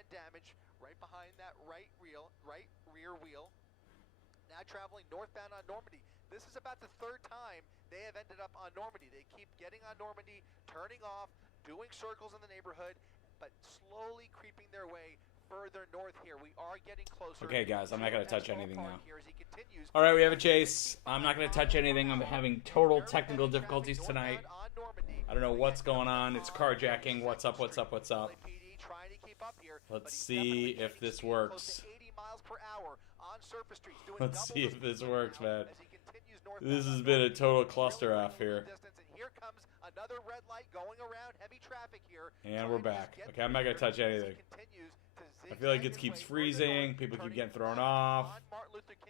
end damage right behind that right rear wheel. Now traveling northbound on Normandy. This is about the third time they have ended up on Normandy. They keep getting on Normandy, turning off, doing circles in the neighborhood, but slowly creeping their way further north here. We are getting closer. Okay, guys, I'm not going to touch anything now. All right, we have a chase. I'm not going to touch anything. I'm having total technical difficulties tonight. I don't know what's going on. It's carjacking. What's up, what's up, what's up? Let's see if this works. Let's see if this works, man. This has been a total cluster off here. And we're back. Okay, I'm not going to touch anything. I feel like it keeps freezing. People keep getting thrown off.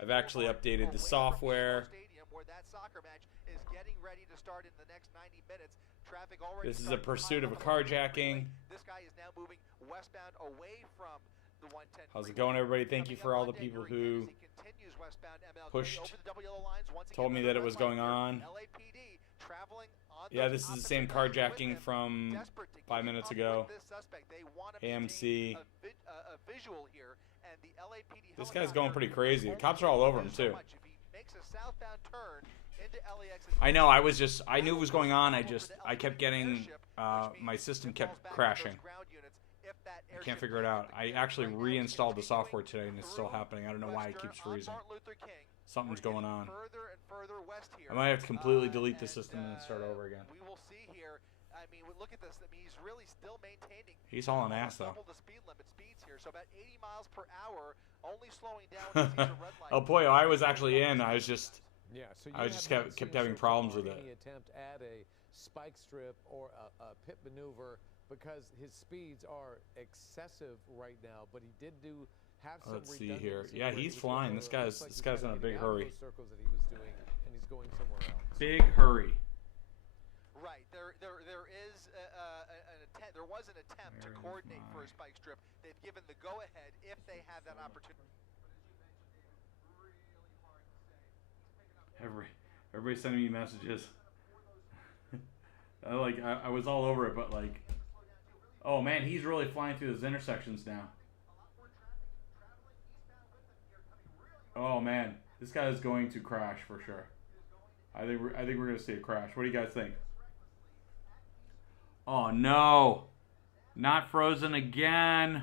I've actually updated the software. This is a pursuit of a carjacking. How's it going, everybody? Thank you for all the people who pushed, told me that it was going on. Yeah, this is the same carjacking from 5 minutes ago. AMC. This guy's going pretty crazy. The cops are all over him, too. I know, I knew it was going on. I kept getting, my system kept crashing. I can't figure it out. I actually reinstalled the software today and it's still happening. I don't know why it keeps freezing. Something's going on. I might have to completely delete the system and then start over again. We will see here. I mean, look at this. I mean, he's really still maintaining. He's hauling ass though. Double the speed limit speeds here, so about 80 miles per hour, only slowing down when he sees a red light. Oh boy, I was actually in. I just kept having problems with it. Any attempt at a spike strip or a pit maneuver because his speeds are excessive right now, but he did have some. Let's see here. Yeah, he's flying. This guy's in a big hurry. Circles that he was doing, and he's going somewhere else. Big hurry. Right. There is an attempt. There was an attempt to coordinate for a spike strip. They've given the go-ahead if they have that opportunity. Everybody sending me messages. I was all over it, but like, oh man, he's really flying through those intersections now. Oh man, this guy is going to crash for sure. I think we're gonna see a crash. What do you guys think? Oh no, not frozen again.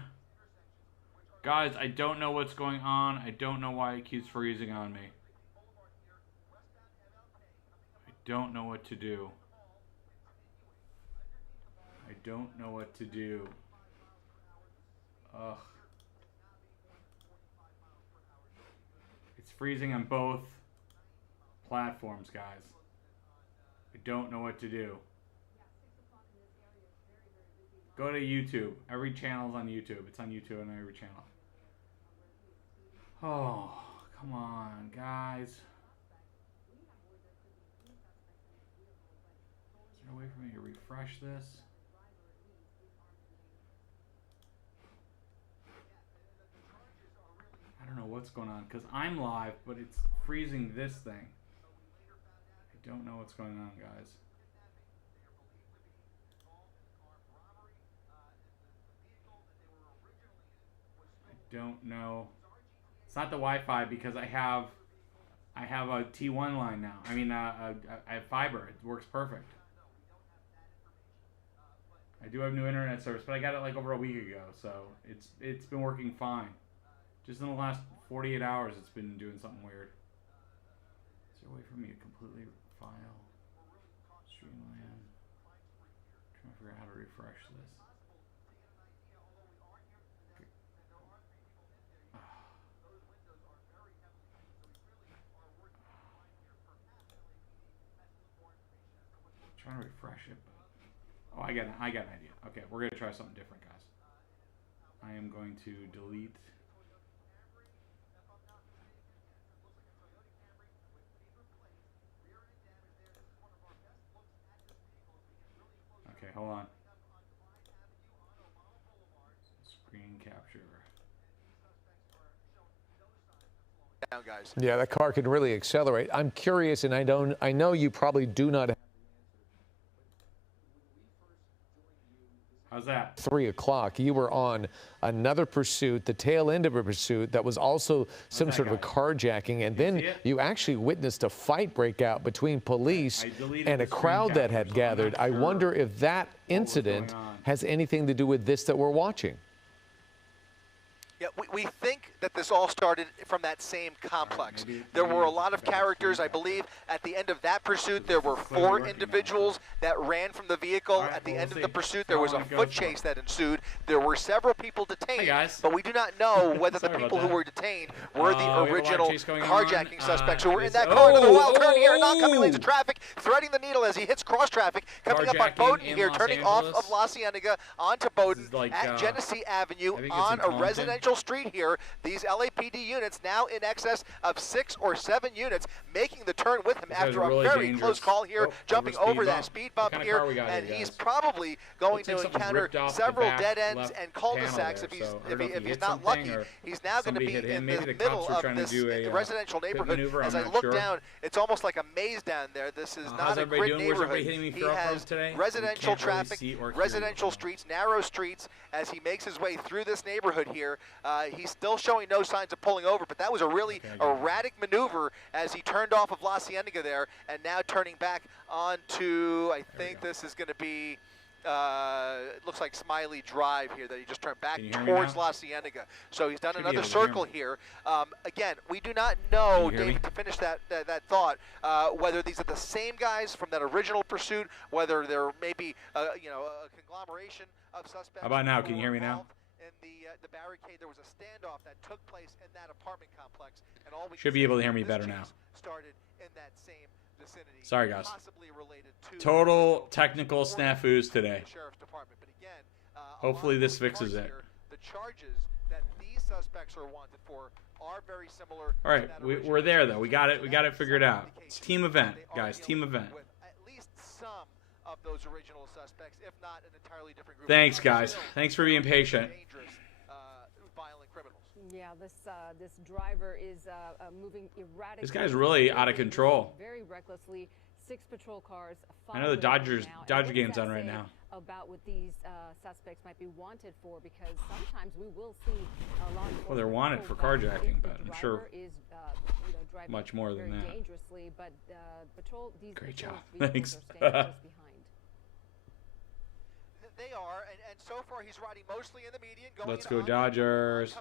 Guys, I don't know what's going on. I don't know why it keeps freezing on me. I don't know what to do. I don't know what to do. Ugh. It's freezing on both platforms, guys. I don't know what to do. Go to YouTube. Every channel's on YouTube. It's on YouTube on every channel. Oh, come on, guys. Is there a way for me to refresh this? I don't know what's going on because I'm live, but it's freezing this thing. I don't know what's going on, guys. I don't know. It's not the Wi-Fi because I have a T1 line now. I mean, I have fiber. It works perfect. I do have new internet service, but I got it like over a week ago, so it's been working fine. Just in the last 48 hours, it's been doing something weird. Is there a way for me to completely file Streamland? Trying to figure out how to refresh this. Trying to refresh it, but I got an idea. Okay, we're gonna try something different, guys. I am going to delete. Okay, hold on. Screen capture. Down, guys. Yeah, that car can really accelerate. I'm curious, and I know you probably do not. How's that? 3 o'clock, you were on another pursuit, the tail end of a pursuit that was also some sort of a carjacking, and then you actually witnessed a fight break out between police and a crowd that had gathered. I wonder if that incident has anything to do with this that we're watching. Yeah, we think that this all started from that same complex. There were a lot of characters, I believe. At the end of that pursuit, there were 4 individuals that ran from the vehicle. At the end of the pursuit, there was a foot chase that ensued. There were several people detained, but we do not know whether the people who were detained were the original carjacking suspects who were in that car. Another wild turn here, oncoming lanes of traffic, threading the needle as he hits cross traffic, coming up on Bowdoin here, turning off of La Cienega onto Bowdoin at Genesee Avenue on a residential street here. These LAPD units now in excess of 6 or 7 units making the turn with him after a very close call here, jumping over that speed bump here, and he's probably going to encounter several dead ends and cul-de-sacs if he's not lucky. He's now going to be in the middle of this residential neighborhood. As I look down, it's almost like a maze down there. This is not a grid neighborhood. He has residential traffic, residential streets, narrow streets as he makes his way through this neighborhood here. He's still showing no signs of pulling over, but that was a really erratic maneuver as he turned off of La Cienega there, and now turning back onto, I think this is going to be, it looks like Smiley Drive here that he just turned back towards La Cienega. So he's done another circle here. Again, we do not know, David, to finish that thought, whether these are the same guys from that original pursuit, whether there may be, a conglomeration of suspects. How about now? Can you hear me now? In the barricade, there was a standoff that took place in that apartment complex, and all we should be able to hear me better now. Started in that same vicinity. Sorry, guys. Possibly related to total technical snafus today. Sheriff's Department, but again, hopefully this fixes it. The charges that these suspects are wanted for are very similar. All right, we're there though. We got it. We got it figured out. It's team event, guys. Team event. With at least some of those original suspects, if not an entirely different group. Thanks, guys. Thanks for being patient. Violent criminals. Yeah, this driver is moving erratically. This guy's really out of control. Very recklessly. 6 patrol cars. I know the Dodger game's on right now. About what these suspects might be wanted for, because sometimes we will see law enforcement. Well, they're wanted for carjacking, but I'm sure is, driving much more than very that. dangerously, but these Great job. vehicles Thanks. are staying close behind. They are, and so far he's riding mostly in the median. Let's go Dodgers.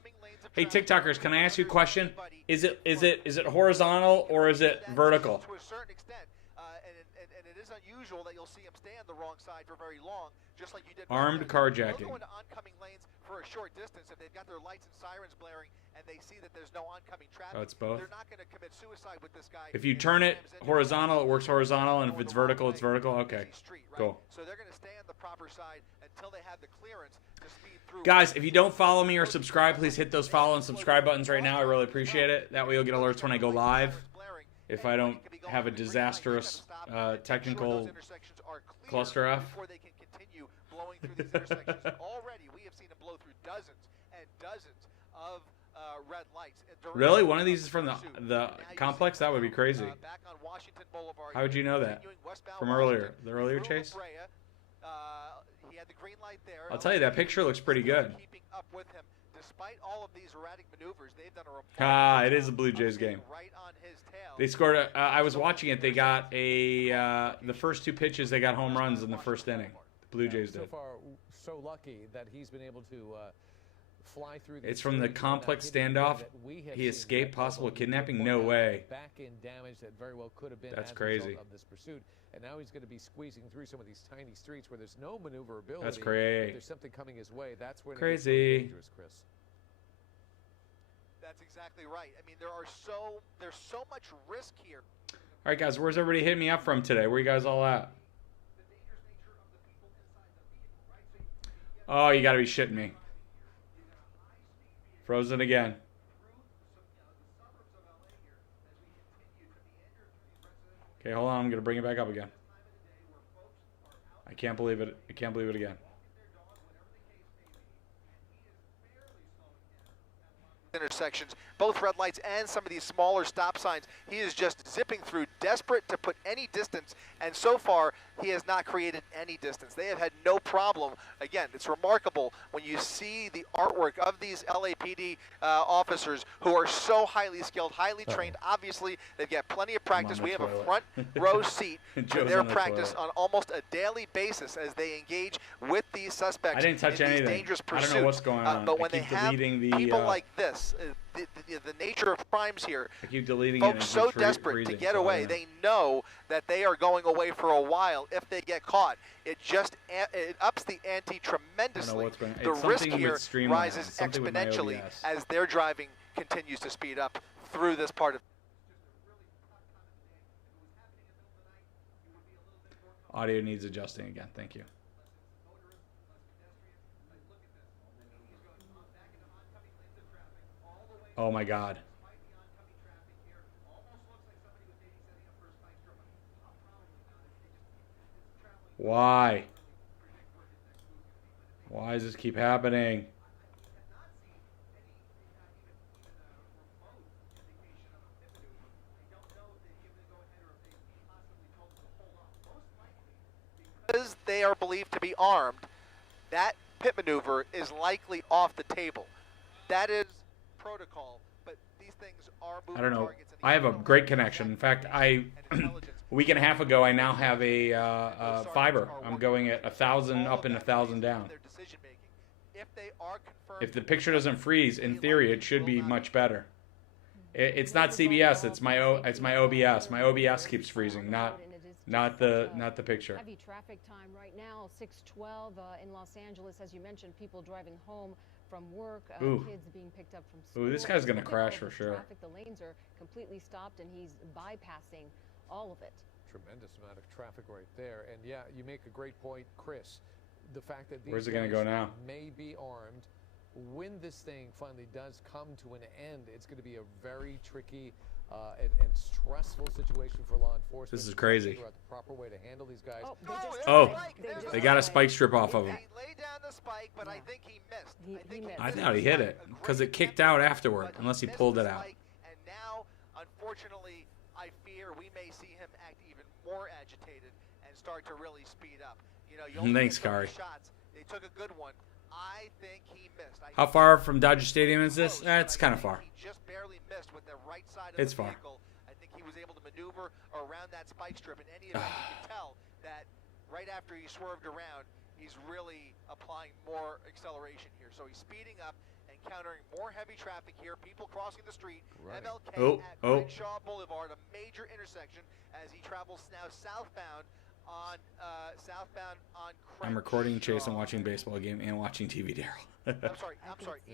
Hey TikTokers, can I ask you a question? Is it horizontal or is it vertical? To a certain extent, and it is unusual that you'll see him stay on the wrong side for very long, just like you did. Armed carjacking. They'll go into oncoming lanes for a short distance if they've got their lights and sirens blaring and they see that there's no oncoming traffic. Oh, it's both. They're not going to commit suicide with this guy. If you turn it horizontal, it works horizontal, and if it's vertical, it's vertical. Okay, cool. So they're going to stay on the proper side until they have the clearance to speed through. Guys, if you don't follow me or subscribe, please hit those follow and subscribe buttons right now. I really appreciate it. That way you'll get alerts when I go live. If I don't have a disastrous technical cluster F. Before they can continue blowing through these intersections. Already, we have seen them blow through dozens and dozens of red lights. Really? One of these is from the complex? That would be crazy. Back on Washington Boulevard, how would you know that? From earlier? The earlier chase? He had the green light there. I'll tell you, that picture looks pretty good. Keeping up with him. Despite all of these erratic maneuvers, they've done a it is a Blue Jays game. Right on his tail. They scored I was watching it. They got the first 2 pitches, they got home runs in the first inning. The Blue Jays did. So far, so lucky that he's been able to fly through. It's from the complex standoff. He escaped possible kidnapping? No way. Back in damage that very well could have been. That's as crazy. A result of this pursuit. And now he's going to be squeezing through some of these tiny streets where there's no maneuverability. That's crazy. If there's something coming his way, that's when crazy. It gets dangerous, Chris. That's exactly right. I mean, there's so much risk here. All right, guys, where's everybody hitting me up from today? Where you guys all at? Oh, you got to be shitting me. Frozen again. Okay, hold on. I'm going to bring it back up again. I can't believe it. I can't believe it again. intersections, both red lights and some of these smaller stop signs. He is just zipping through, desperate to put any distance, and so far he has not created any distance. They have had no problem. Again, it's remarkable when you see the artwork of these LAPD officers who are so highly skilled, highly trained. Obviously, they've got plenty of practice. We have a front row seat to their practice on almost a daily basis as they engage with these suspects. I didn't touch in anything. These dangerous pursuits. I don't know what's going on. But when they have people like this, the nature of crimes here, I keep deleting folks so desperate to get away, they know that they are going away for a while if they get caught. It ups the ante tremendously. The risk here rises exponentially as their driving continues to speed up through this part of. Audio needs adjusting again. Thank you. Oh my God. Why? Why does this keep happening? Because they are believed to be armed, that pit maneuver is likely off the table. That is protocol, but these things are moving. I don't know. Targets. I have a great connection. In fact, a week and a half ago, I now have a fiber. I'm going at 1,000 up and 1,000 down. If the picture doesn't freeze, in theory, it should be much better. It's not CBS. It's my OBS. My OBS keeps freezing, not the picture. Heavy traffic time right now, 6:12 in Los Angeles, as you mentioned, people driving home from work, kids being picked up from school. Ooh, this guy's gonna crash for sure. The lanes are completely stopped, and he's bypassing all of it. Tremendous amount of traffic right there, and yeah, you make a great point, Chris. The fact that these Where's it gonna go now? may be armed. When this thing finally does come to an end, it's going to be a very tricky and stressful situation for law enforcement. This is crazy. Figure out the proper way to handle these guys. They got a spike strip off of him. He laid down the spike, but I think he missed. I thought he hit it because it kicked out afterward, unless he pulled it out. And now, unfortunately, I fear we may see him act even more agitated and start to really speed up. You know, you only Thanks, get so many Kari. shots. They took a good one. I think he missed. How far from Dodger Stadium is this? It's kind of far. He just barely missed with the right side of It's the far. vehicle. I think he was able to maneuver around that spike strip. In any event, you can tell that right after he swerved around, he's really applying more acceleration here. So he's speeding up, encountering more heavy traffic here. People crossing the street. Right. MLK at Crenshaw Boulevard, a major intersection, as he travels now southbound on Crenshaw. I'm recording Chase and watching baseball game and watching TV, Daryl. I'm sorry,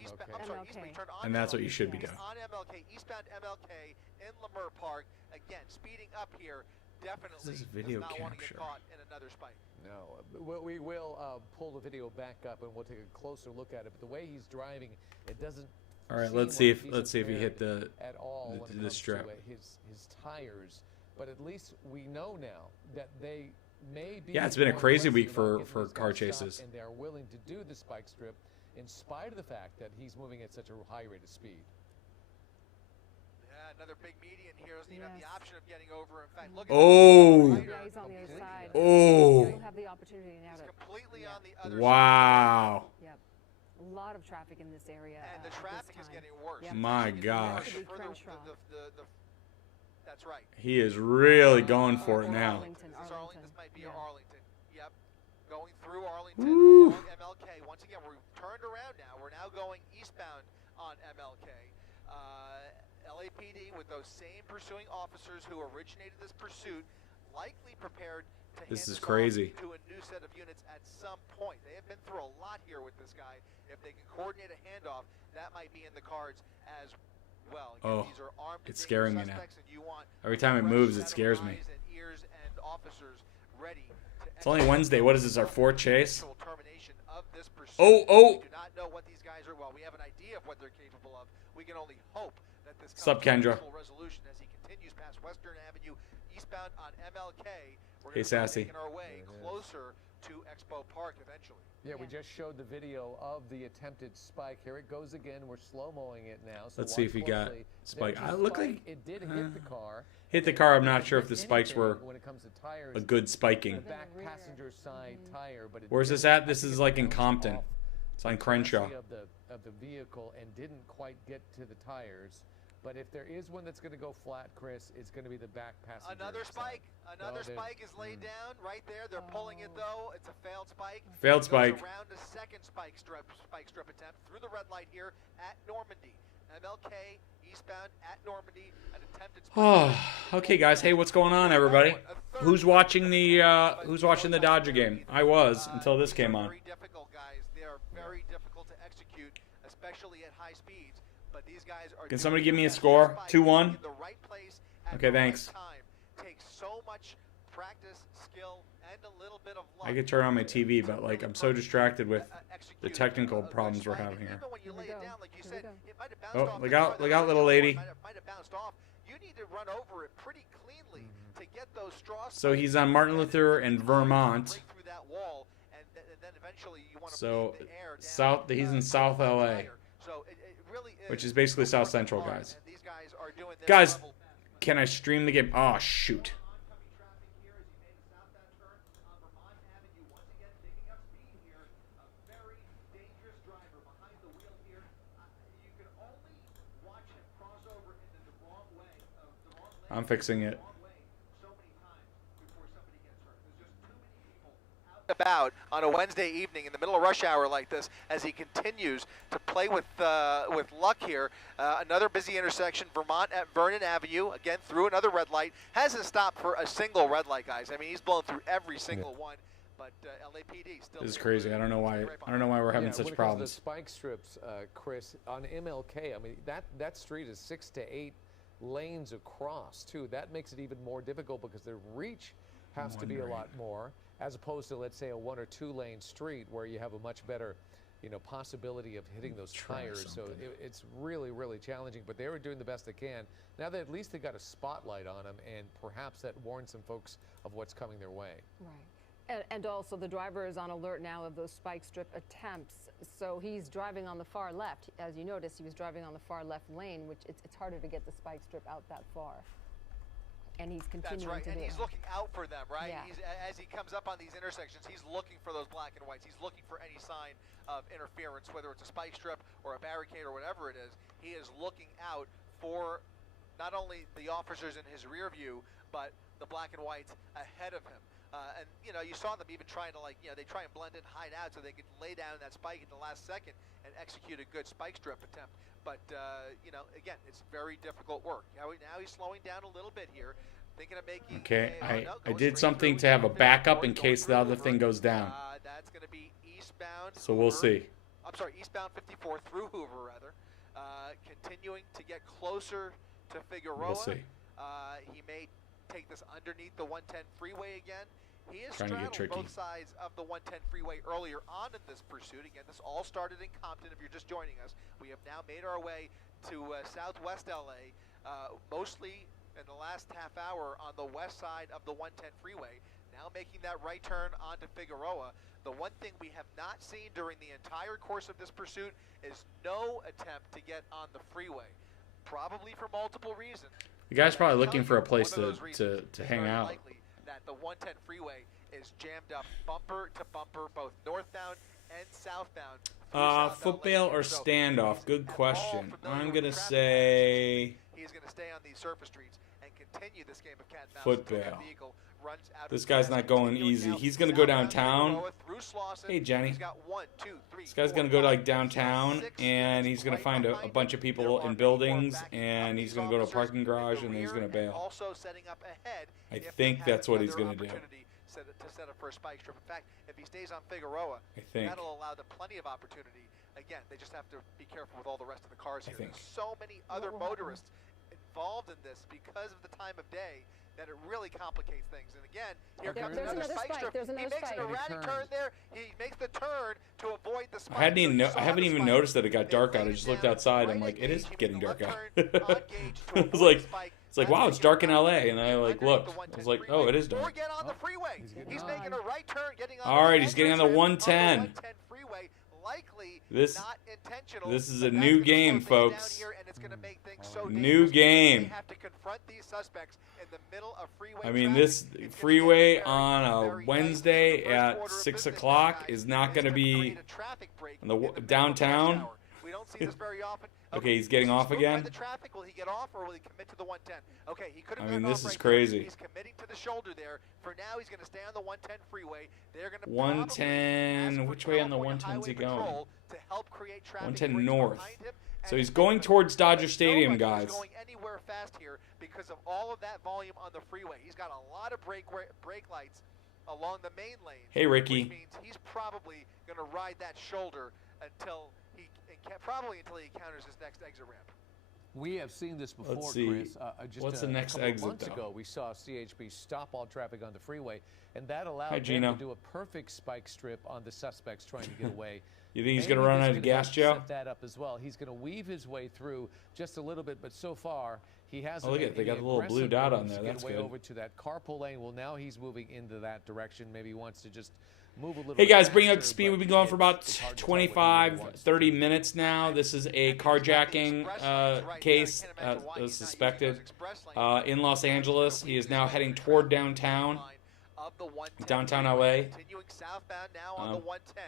eastbound. I'm sorry, eastbound. He turned on And that's what you MLK. should be doing. On MLK, eastbound MLK in Lemur Park. Again, speeding up here. Definitely This is video does not want to capture. get caught in another spike. No, we will pull the video back up and we'll take a closer look at it. But the way he's driving, it doesn't. All right, seem let's see like if he's he hit impaired at all when it the comes strip. to his tires. But at least we know now that they may be. Yeah, it's been a more crazy aggressive week about getting for these car guys stopped, chases. and they are willing to do the spike strip in spite of the fact that he's moving at such a high rate of speed. Yeah, another big median here. Doesn't even have the Yes. option of getting over. In fact, look at Oh. Yeah, he's on the other side. Oh. He'll have the opportunity now He's to. completely on the other side. Wow. Yep. A lot of traffic in this area. And the at this traffic is time. getting worse. Yep. My It's gosh. getting Could be further- Crenshaw. That's right. He is really going for it now. Arlington, This is Arlington. This might be Yeah. Arlington. Yep. Going through Arlington Woo. along MLK. Once again, we're turned around now. We're now going eastbound on MLK. LAPD with those same pursuing officers who originated this pursuit, likely prepared to This hand is off crazy. to a new set of units at some point. They have been through a lot here with this guy. If they can coordinate a handoff, that might be in the cards as well. Again, Oh, these are armed it's and scaring me dangerous now. suspects, and you want Every time it fresh moves, set it of scares me. eyes and ears and officers ready to It's only Wednesday. What is this, our fourth chase? termination of this pursuit. Oh. We do not know what these guys are. Well, we have an idea of what they're capable of. We can only hope that this Sup, comes to a Kendra? peaceful resolution as he continues past Western Avenue eastbound on MLK. We're Hey, gonna start Sassy. making our way closer to Expo Park eventually. Yeah, we just showed the video of the attempted spike. Here it goes again. We're slow-moing it now. So let's see if he got spike. It looked like it did hit the car. Hit the car. I'm not sure if the spikes were when it comes to tires, a good spiking. the back passenger side tire, but Where's this at? This is like in Compton. It's on Crenshaw. Of the vehicle and didn't quite get to the tires. But if there is one that's going to go flat, Chris, it's going to be the back passenger. Another spike. side. Another spike is laid down right there. They're pulling it though. It's a failed spike. Failed It goes spike. around a second spike strip attempt through the red light here at Normandy. MLK eastbound at Normandy. An attempted spike. Oh, okay, guys. Hey, what's going on, everybody? Who's watching the Dodger game? I was until this came on. Very difficult, guys. They are very difficult to execute, especially at high speeds. But these guys are. Can somebody give me a score? 2-1. The right place at Okay, the thanks. right time. Takes so much practice, skill, and a little bit of luck. I could turn on my TV, but like I'm so distracted with the technical problems we're having here. Even when you lay it down, like you said, it might have bounced Oh, off look the out, car, look out, little lady. Might have bounced off. You need to run over it pretty cleanly to get those straws. So he's on Martin Luther and Vermont. Break through that wall, and then eventually you want to So breathe the air down, south, he's in South LA, So it really which is basically South Central, guys. and these guys are doing their Guys, level. can I stream the game? Oh shoot. Oncoming traffic here as you made a southbound turn on Vermont Avenue. Once again, picking up speed here. A very dangerous driver behind the wheel here. You can only watch him cross over into the wrong way, the wrong lane. I'm fixing it. Wrong way so many times before somebody gets hurt. There's just too many people out about on a Wednesday evening in the middle of rush hour like this as he continues to play with luck here. Another busy intersection, Vermont at Vernon Avenue, again through another red light. Hasn't stopped for a single red light, guys. I mean, he's blown through every single one. But LAPD still. This is crazy. I don't know why. I don't know why we're having when such it comes to problems. the spike strips, Chris, on MLK, I mean that street is 6 to 8 lanes across too. That makes it even more difficult because the reach has to be a lot more, as opposed to, let's say, a 1 or 2 lane street where you have a much better, possibility of hitting those tires. So it's really, really challenging. But they were doing the best they can. Now that at least they got a spotlight on them, and perhaps that warns some folks of what's coming their way. Right. And also the driver is on alert now of those spike strip attempts. So he's driving on the far left. As you notice, he was driving on the far left lane, which it's harder to get the spike strip out that far. And he's continuing That's right, to and do he's it. looking out for them, right? Yeah. As he comes up on these intersections, he's looking for those black and whites. He's looking for any sign of interference, whether it's a spike strip or a barricade or whatever it is. He is looking out for not only the officers in his rear view, but the black and whites ahead of him. And you saw them even trying to they try and blend in, hide out, so they could lay down that spike at the last second and execute a good spike strip attempt. But again, it's very difficult work. Now he's slowing down a little bit here, thinking of making. Okay, I did something to have a backup in case the other thing goes down. That's going to be eastbound. So we'll Hoover. see. I'm sorry, eastbound 54 through Hoover, rather. Continuing to get closer to Figueroa. We'll see. He may take this underneath the 110 freeway again. He has Trying to get straddled tricky. both sides of the 110 freeway earlier on in this pursuit. Again, this all started in Compton. If you're just joining us, we have now made our way to southwest LA, mostly in the last half hour on the west side of the 110 freeway. Now making that right turn onto Figueroa. The one thing we have not seen during the entire course of this pursuit is no attempt to get on the freeway, probably for multiple reasons. The guy's probably looking for a place One of those reasons to is hang very out. likely that the 110 freeway is jammed up bumper to bumper, both northbound and southbound. through South Footbail LA. or So standoff? he's Good at all question. familiar I'm with gonna the traffic say he's going to stay on these surface streets and continue this game of cat and mouse. Football. until that vehicle runs out of This guy's gas. not going Continuing easy. now He's gonna go southbound downtown. Figueroa through Slauson. Hey, Jenny. He's got 1, 2, 3, this guy's 4, gonna go to 5, like downtown, 6 and he's gonna right find a behind bunch him. of people There in are buildings, people backing and up he's these gonna go to a officers parking in the garage, and then he's rear gonna bail. Also setting up ahead. I if they think have that's what he's another gonna do. opportunity to set up for a spike strip. In fact, if he stays on Figueroa, I think. that'll allow them plenty of opportunity. Again, they just have to be careful with all the rest of the cars here. think. There's so many other motorists involved in this because of the time of day that it really complicates things. And again, here comes There's another another spike spike. strip. There's He another makes spike. an erratic Turn. turn there. He makes the turn to avoid the spike. I hadn't even So you I saw haven't the even spike. noticed that it got It dark out. I laid just looked down outside. right I'm like, at it is gauge. He getting made the dark out. left turn on gauge to I was avoid like, the spike. It's like, wow, it's dark in LA, and I like looked. I was like, oh, it is dark. Or get on the freeway. He's making a right turn, getting on. All right, he's getting on the 110. 110 freeway. Likely This not intentional. this is a but that's new gonna slow game, things folks. down here, and it's gonna make things so New dangerous. game. They have to confront these suspects in the middle of freeway I mean, traffic. this It's gonna get freeway very, on a very Wednesday tight. So the first at order of 6 business, o'clock guys, is not going to to be create a traffic break in the in the middle of downtown. rush hour. We don't see this very often. Okay, he's getting is he off spooked again. By the traffic, will he get off or will he commit to the 110? Okay, he could have I mean, gotten this off is right crazy. there. He's committing to the shoulder there. For now, he's going to stay on the 110 freeway. They're going to 110. Which way on the 110 is he going? To help create traffic 110 breaks north. behind him. So And he's going towards Dodger Stadium, nobody is guys. going anywhere fast here because of all of that volume on the freeway. He's got a lot of brake lights along the main lane. Hey, Ricky. Which means he's probably going to ride that shoulder until he encounters his next exit ramp. We have seen this before, Let's see. Chris. Just What's the next couple of exit, months though? ago, we saw CHP stop all traffic on the freeway, and that allowed Hi, them Gino. to do a perfect spike strip on the suspects trying to get away. You think he's Maybe going to run this out of could gas, help Joe? Set that up as well. He's going to weave his way through just a little bit, but so far he hasn't. Oh, look at made it. They got any the little blue aggressive dot on moves there. to get That's way good. over to that carpool lane. Well, now he's moving into that direction. Maybe he wants to just move a little. Hey bit guys, bring up to faster, speed. but We've been going for about it's hard to tell what he really 25, wants to 30 do. minutes now. This is a carjacking case suspected in Los Angeles. He is now heading toward downtown LA. Continuing southbound now on the 110.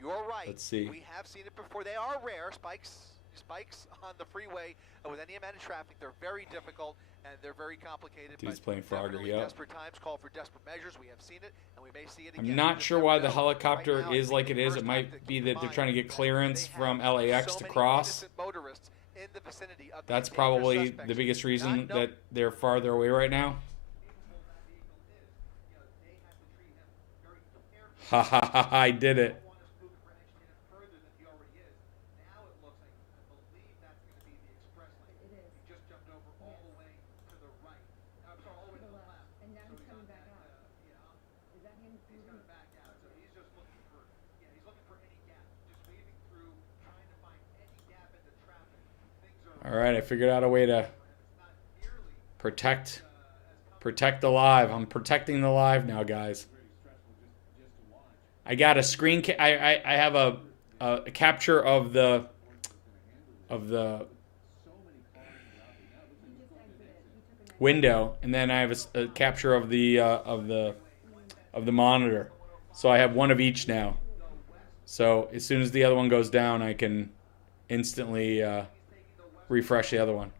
You're right. Let's see. We have seen it before. They are rare. Spikes on the freeway with any amount of traffic. They're very difficult and they're very complicated. Dude's but playing Frogger, definitely yep. desperate times call for desperate measures. We have seen it and we may see it again. I'm not We just sure never why the know. helicopter Right now, is I like think it the is. first It thing might to be keep that in they're mind trying to get is clearance they from have LAX so to many cross. innocent motorists in the vicinity of That's these dangerous probably suspects. the biggest reason Not know- that they're farther away right now. Ha ha ha ha, I did it. All right, I figured out a way to protect the live. I'm protecting the live now, guys. I got a screen. I have a capture of the window, and then I have a capture of the monitor. So I have one of each now. So as soon as the other one goes down, I can instantly refresh the other one.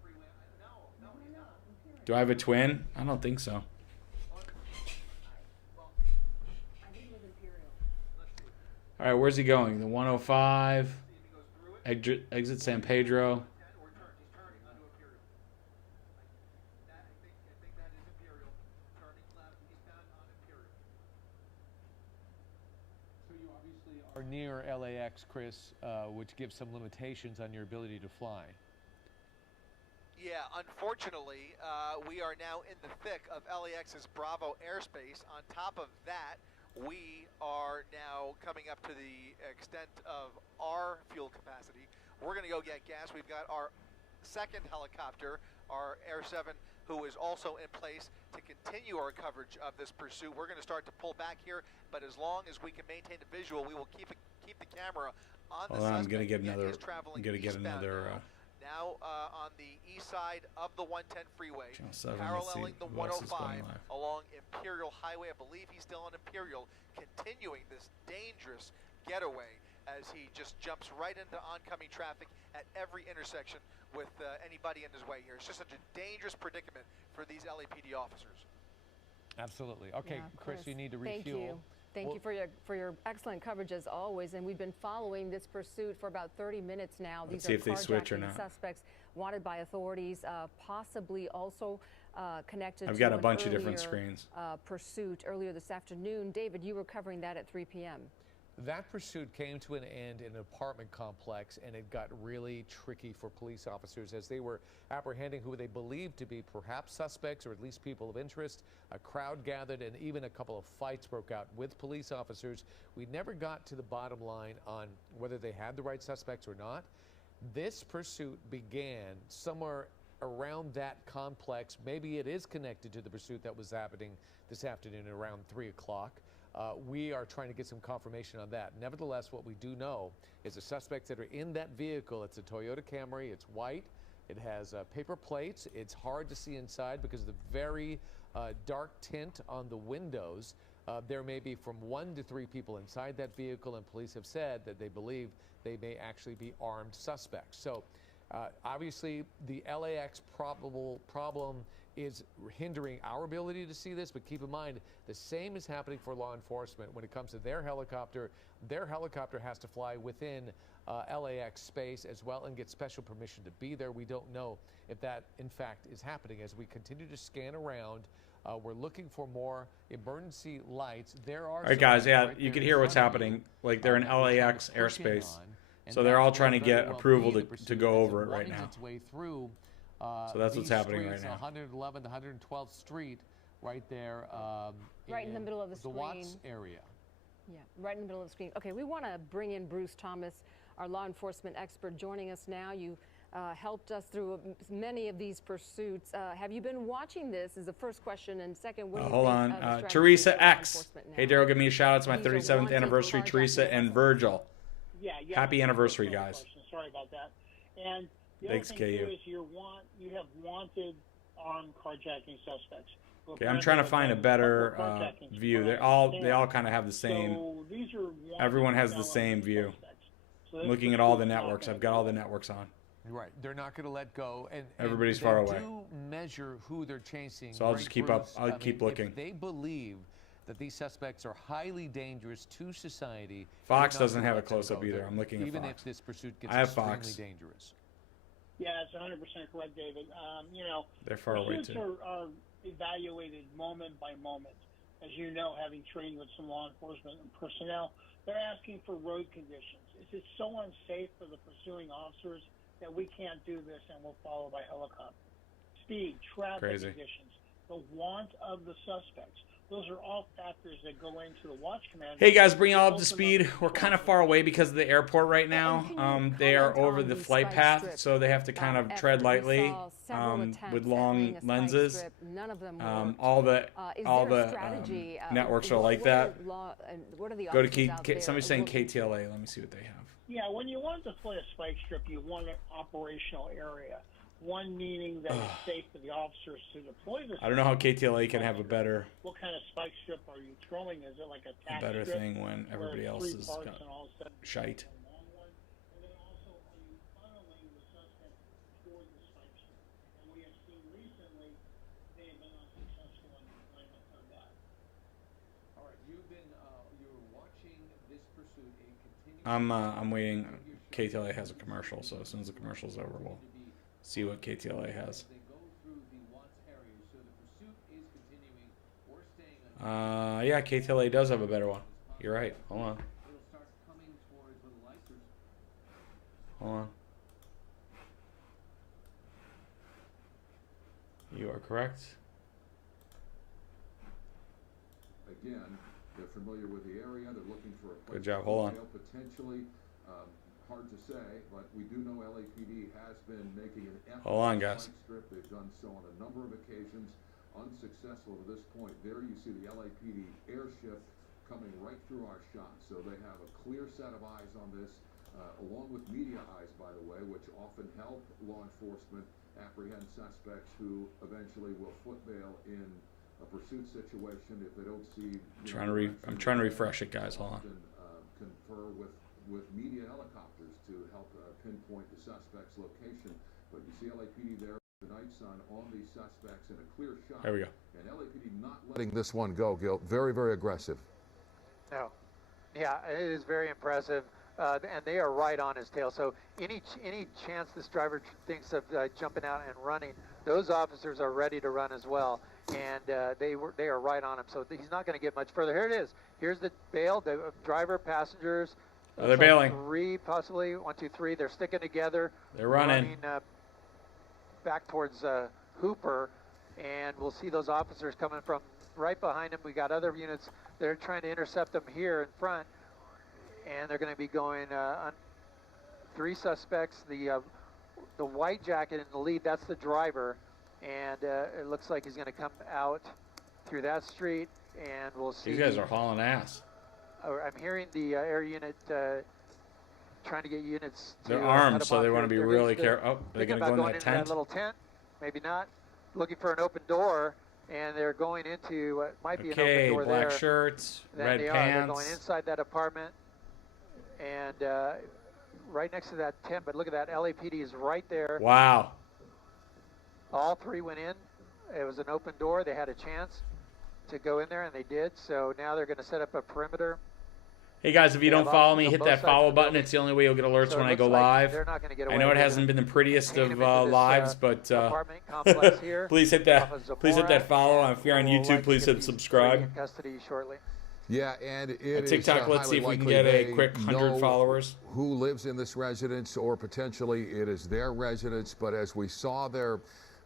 Do I have a twin? I don't think so. All right, where's he going? The 105, exit San Pedro. Are near LAX, Chris, which gives some limitations on your ability to fly. Yeah, unfortunately, we are now in the thick of LAX's Bravo airspace. On top of that, we are now coming up to the extent of our fuel capacity. We're going to go get gas. We've got our second helicopter, our Air 7, who is also in place to continue our coverage of this pursuit. We're going to start to pull back here, but as long as we can maintain the visual, we will keep the camera on the suspect. I'm going to get Again, another. he is traveling I'm going to get eastbound another. now on the east side of the 110 freeway, Channel 7, paralleling the who else is going 105 live. along Imperial Highway. I believe he's still on Imperial, continuing this dangerous getaway as he just jumps right into oncoming traffic at every intersection with anybody in his way here. It's just such a dangerous predicament for these LAPD officers. Absolutely. Okay, Yeah, Chris, you need to refuel. Thank you for your excellent coverage as always. And we've been following this pursuit for about 30 minutes now. Let's These see are if they switch or carjacking not. suspects wanted by authorities, possibly also connected I've to got a an bunch of different earlier, screens. pursuit earlier this afternoon. David, you were covering that at 3 p.m. That pursuit came to an end in an apartment complex, and it got really tricky for police officers as they were apprehending who they believed to be perhaps suspects or at least people of interest. A crowd gathered, and even a couple of fights broke out with police officers. We never got to the bottom line on whether they had the right suspects or not. This pursuit began somewhere around that complex. Maybe it is connected to the pursuit that was happening this afternoon around 3 o'clock. We are trying to get some confirmation on that. Nevertheless, what we do know is the suspects that are in that vehicle, it's a Toyota Camry, it's white, it has paper plates, it's hard to see inside because of the very dark tint on the windows. There may be from 1 to 3 people inside that vehicle, and police have said that they believe they may actually be armed suspects. So obviously the LAX probable problem is hindering our ability to see this, but keep in mind the same is happening for law enforcement when it comes to their helicopter. Their helicopter has to fly within LAX space as well and get special permission to be there. We don't know if that in fact is happening. As we continue to scan around, we're looking for more emergency lights. There are. All right, guys. Yeah, you can hear what's happening. Like they're in LAX airspace, so they're all trying to get approval to go over it right now. So that's what's happening right now. 111 to 112th Street, right there. Right in the middle of the screen. The Watts area. Yeah, right in the middle of the screen. Okay, we want to bring in Bruce Thomas, our law enforcement expert, joining us now. You helped us through many of these pursuits. Have you been watching this is the first question. And second, what do you hold think on. of Teresa X. Hey, Daryl, give me a shout out to my 37th anniversary, Teresa and Virgil. Yeah. Happy anniversary, guys. Sorry about that. And the Thanks, other thing KU. too is you have wanted armed carjacking suspects. Okay, I'm trying to find a better view. They all kind of have the same. So these are everyone has the same view. So I'm looking at all the networks. I've got all the networks on. Right, they're not going to let go, and everybody's far away. They do measure who they're chasing. So I'll just keep up. I'll keep looking. If they believe that these suspects are highly dangerous to society. Fox doesn't have a close-up either. I'm looking at Even Fox. if this pursuit gets I have extremely Fox. dangerous. Yeah, that's 100% correct, David. They're far away pursuits too. are evaluated moment by moment. As you know, having trained with some law enforcement personnel, they're asking for road conditions. Is it so unsafe for the pursuing officers that we can't do this and we'll follow by helicopter? Speed, traffic conditions, the want of the suspects. Those are all factors that go into the watch command. Hey guys, bring y'all up to speed. We're kind of far away because of the airport right now. They are over the flight path, so they have to kind of tread lightly with long lenses. All the networks are like that. Go to somebody's saying KTLA. Let me see what they have. Yeah, when you want to deploy a spike strip, you want an operational area. One meaning that it's safe for the officers to deploy this. I don't know how KTLA can have a better. What kind of spike strip are you throwing? Is it like a tack better strip thing when everybody else is got shite? And then also, are you funneling the suspect toward the spike strip? And we have seen recently they have been unsuccessful in deployment of that. All right, you're watching this pursuit. I'm waiting. KTLA has a commercial, so as soon as the commercial's over, we'll see what KTLA has. Yeah, KTLA does have a better one. You're right. Hold on. Hold on. You are correct. Again, they're familiar with the area. They're looking for a good job. Hold on. Potentially, hard to say, but we do know LAPD has been making an effort. Hold on, guys. Strip. They've done so on a number of occasions, unsuccessful to this point. There you see the LAPD airship coming right through our shot. So they have a clear set of eyes on this, along with media eyes, by the way, which often help law enforcement apprehend suspects who eventually will foot bail in a pursuit situation if they don't see. I'm trying to refresh it, guys. Hold on. Confer with media helicopters to help pinpoint the suspect's location. But you see LAPD there, the night sun on these suspects in a clear shot. There we go. And LAPD not letting this one go, Gil. Very, very aggressive. No. Yeah, it is very impressive. And they are right on his tail. So any chance this driver thinks of jumping out and running, those officers are ready to run as well. And they are right on him. So he's not going to get much further. Here it is. Here's the bail. The driver, passengers. Oh, they're bailing. 3 possibly. 1, 2, 3. They're sticking together. They're running back towards Hooper, and we'll see those officers coming from right behind him. We got other units. They're trying to intercept them here in front, and they're going to be going on 3 suspects. The the white jacket in the lead, that's the driver, and it looks like he's going to come out through that street, and we'll see. These guys are hauling ass. I'm hearing the air unit trying to get units to They're armed, so they want to be They're really careful. Oh, they're going to go in that into tent? that little tent. Maybe not. Looking for an open door, and they're going into what might be an open door there. Okay, black shirts, red They're pants. going inside that apartment, and right next to that tent. But look at that, LAPD is right there. Wow. All three went in. It was an open door. They had a chance to go in there, and they did. So now they're going to set up a perimeter. Hey guys, if you don't follow me, hit that follow button. It's the only way you'll get alerts when I go live. They're not going to get away. I know it hasn't been the prettiest of lives, but please hit that. Please hit that follow. If you're on YouTube, please hit subscribe. In custody shortly. Yeah, and it At TikTok, let's see if we can get a quick 100 followers. Who lives in this residence, or potentially it is their residence. But as we saw their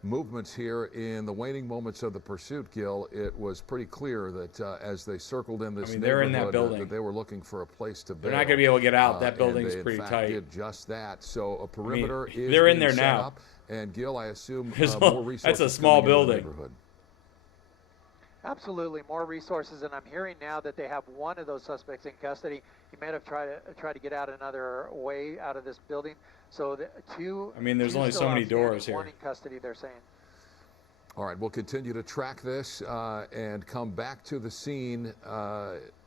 movements here in the waning moments of the pursuit, Gil, it was pretty clear that as they circled in this they're in that neighborhood, building. that they were looking for a place to bail. They're not going to be able to get out. That building is and they, pretty in fact, tight. Did just that. So a perimeter is they're in being there set now. up, and Gil, I assume That's more resources a small coming into the building. neighborhood. Absolutely, more resources, and I'm hearing now that they have one of those suspects in custody. He may have tried to get out another way out of this building. So the two. I mean, there's only so many doors here. One in custody, they're saying. All right, we'll continue to track this and come back to the scene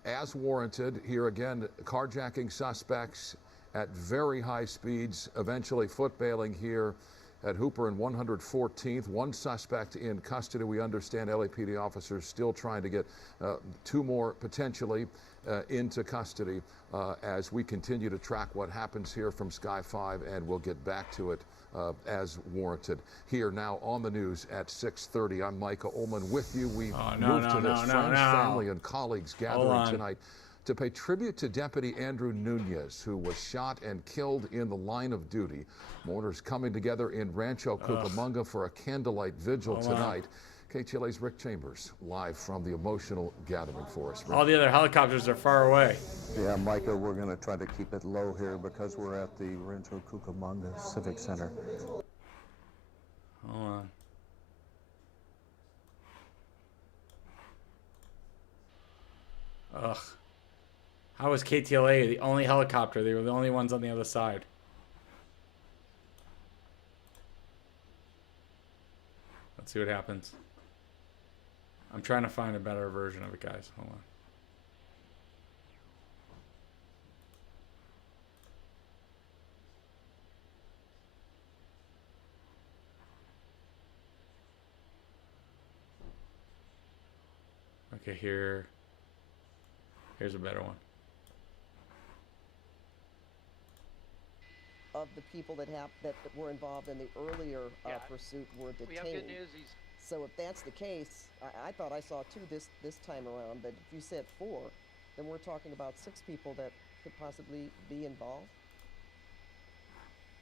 as warranted. Here again, carjacking suspects at very high speeds, eventually footbailing here at Hooper and 114th. One suspect in custody. We understand LAPD officers still trying to get two more potentially into custody as we continue to track what happens here from Sky 5, and we'll get back to it as warranted. Here now on the news at 6:30. I'm Micah Ullman with you. We move to this friends, family, and colleagues gathering tonight to pay tribute to Deputy Andrew Nunez, who was shot and killed in the line of duty. Mourners coming together in Rancho Cucamonga for a candlelight vigil tonight. KTLA's Rick Chambers live from the emotional gathering for us. Rick. All the other helicopters are far away. Yeah, Micah, we're going to try to keep it low here because we're at the Rancho Cucamonga Civic Center. Hold on. Ugh. How was KTLA the only helicopter? They were the only ones on the other side. Let's see what happens. I'm trying to find a better version of it, guys. Hold on. Okay, here's a better one. Of the people that were involved in the earlier pursuit were detained. We have good news. So if that's the case, I thought I saw 2 this time around, but if you said 4, then we're talking about 6 people that could possibly be involved.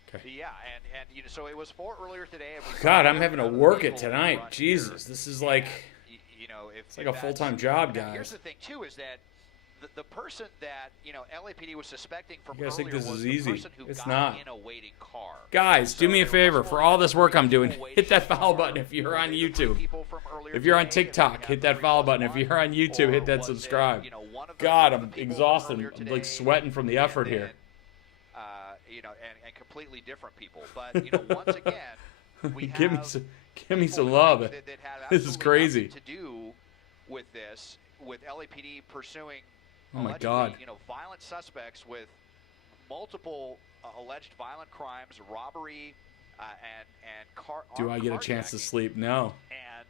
Okay. Yeah, and you know, so it was 4 earlier today. And God, I'm having to work it tonight. Jesus, this is like, you know, it's like a full-time job, now, here's guys. the thing too, is that the person that, you know, LAPD was suspecting from You guys think earlier this was is the easy. person who It's got not. in a waiting car. Guys, do me a favor. For all this work I'm doing, hit that follow button if you're on YouTube. If you're on TikTok, hit that follow button. If you're on YouTube, hit that subscribe. God, I'm exhausted. I'm like sweating from the effort here. You know, and completely different people. But, you know, once again, we give me some love. that had This is crazy. to do with this, with LAPD pursuing Oh my God. you know, violent suspects with multiple alleged violent crimes, robbery, and car. Do I get a chance to sleep? No. And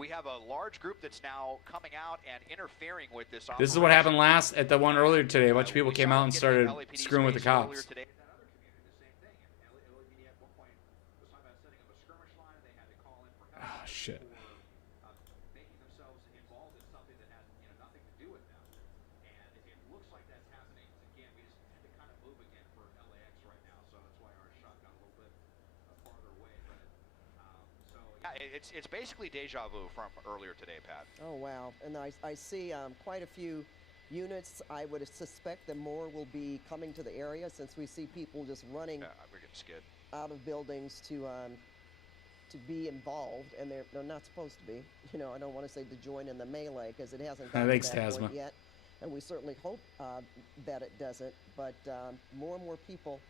we have a large group that's now coming out and interfering with this. This is what happened last at the one earlier today. A bunch of people came out and started screwing with the cops. Oh, shit. It's basically deja vu from earlier today, Pat. Oh, wow. And I see quite a few units. I would suspect that more will be coming to the area since we see people just running out of buildings to be involved, and they're not supposed to be. You know, I don't want to say to join in the melee because it hasn't gotten to that point yet, and we certainly hope that it doesn't. But more and more people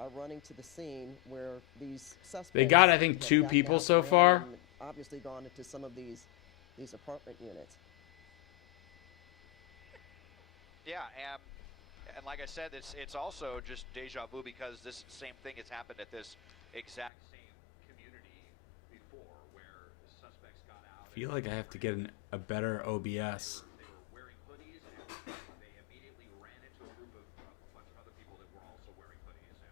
are running to the scene where these suspects. They got, I think, 2 people so far. Obviously gone into some of these apartment units. Yeah, and like I said, it's also just deja vu because this same thing has happened at this exact same community before, where suspects got out. I feel like I have to get a better OBS. They were wearing hoodies, and they immediately ran into a group of a bunch of other people that were also wearing hoodies, and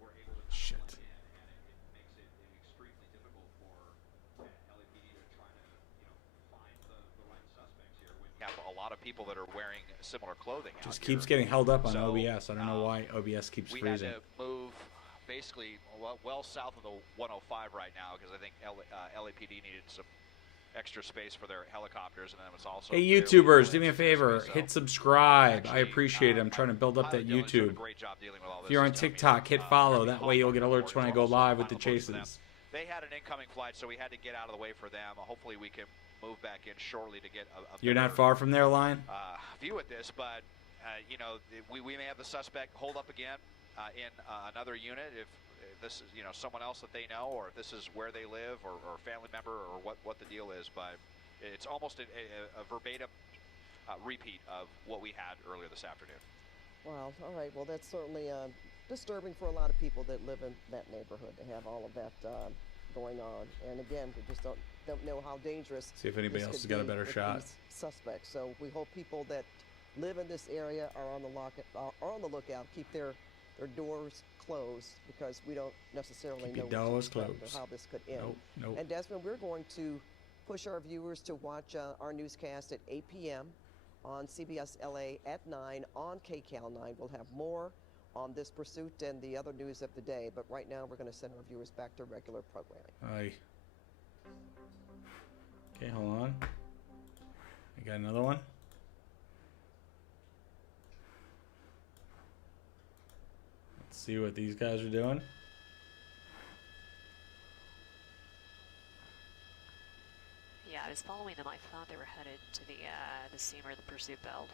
were able to Shit. blend in, and it makes it extremely difficult for LAPD to try to, find the right suspects here when you have a lot of people that are wearing similar clothing. Just keeps getting held up on OBS. I don't know why OBS keeps freezing. We had to move basically well south of the 105 right now because I think LAPD needed some extra space for their helicopters, and then it was also. Hey YouTubers, do me a favor, hit subscribe. Actually, I appreciate it. I'm trying to build up that YouTube. If you're on TikTok, hit follow. That way you'll get alerts when I go live with the chases. They had an incoming flight, so we had to get out of the way for them. Hopefully we can move back in shortly to get a You're not far from their line? View at this, but we may have the suspect hold up again in another unit if this is someone else that they know, or if this is where they live, or a family member, or what the deal is. But it's almost a verbatim repeat of what we had earlier this afternoon. Wow. All right. Well, that's certainly disturbing for a lot of people that live in that neighborhood to have all of that going on. And again, we just don't know how dangerous. See if anybody else has got a better shot. Suspects. So we hope people that live in this area are on the lookout. Keep their doors closed because we don't necessarily know or how this could end. Nope. And Desmond, we're going to push our viewers to watch our newscast at 8 p.m. on CBS LA at 9 on KCAL 9. We'll have more on this pursuit and the other news of the day. But right now, we're going to send our viewers back to regular programming. Aye. Okay, hold on. I got another one. Let's see what these guys are doing. Yeah, I was following them. I thought they were headed to the scene where the pursuit bailed.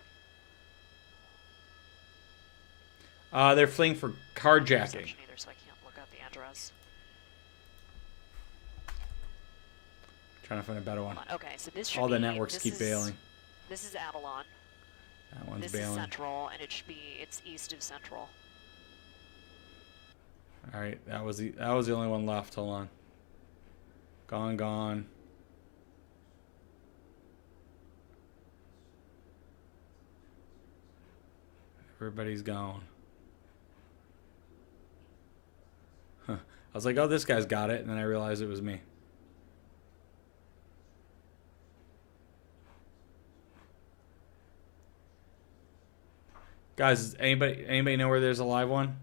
They're fleeing for carjacking. Either, so I can't look up the address. Trying to find a better one. Okay, so this should all the networks keep bailing. This is Avalon. That one's this bailing. Is Central, and it's east of Central. All right, that was the only one left. Hold on. Gone. Everybody's gone. Huh. I was like, oh, this guy's got it, and then I realized it was me. Guys, anybody know where there's a live one?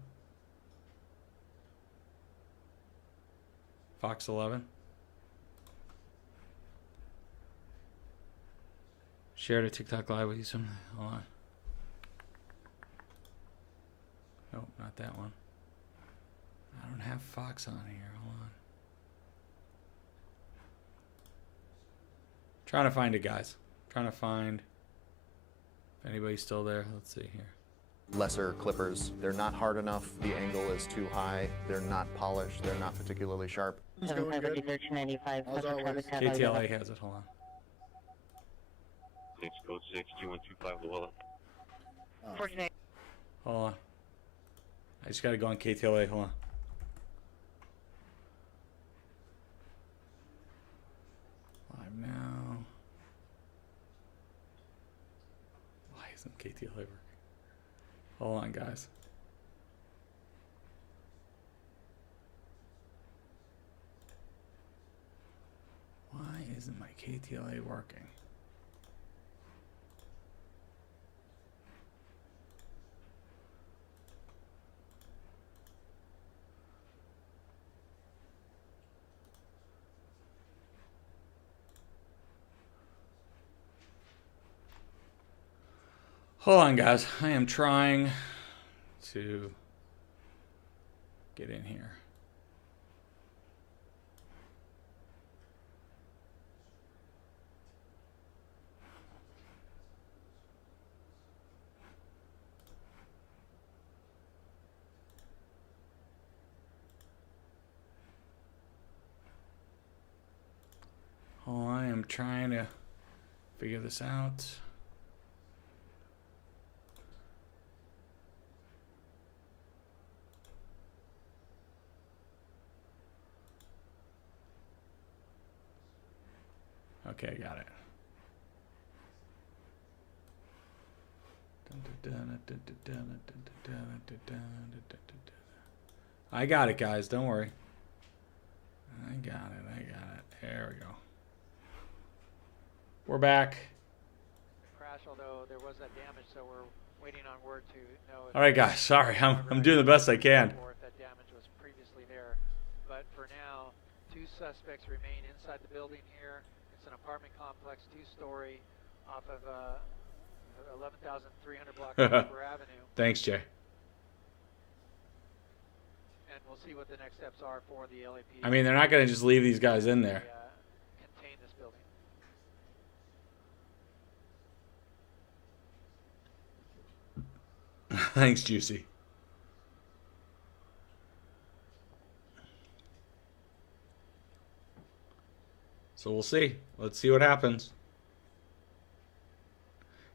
Fox 11. Shared a TikTok live with you some. Hold on. Nope, not that one. I don't have Fox on here. Hold on. Trying to find it, guys. Trying to find if anybody's still there. Let's see here. Lesser clippers. They're not hard enough. The angle is too high. They're not polished. They're not particularly sharp. KTLA has it. Hold on. 6 code 6 2125 Luella. Hold on. I just gotta go on KTLA. Hold on. Live now. Why isn't KTLA working? Hold on, guys. Why isn't my KTLA working? Hold on, guys. I am trying to get in here. Oh, I am trying to figure this out. Okay, I got it. I got it, guys. Don't worry. I got it. I got it. There we go. We're back. Crash, although there was that damage, so we're waiting on word to know. All right, guys. Sorry, I'm doing the best I can. Or if that damage was previously there, but for now, 2 suspects remain inside the building here. It's an apartment complex, 2-story, off of 11,300 block of Upper Avenue. Thanks, Jay. And we'll see what the next steps are for the LAPD. I mean, they're not going to just leave these guys in there. Contain this building. Thanks, Juicy. So we'll see. Let's see what happens.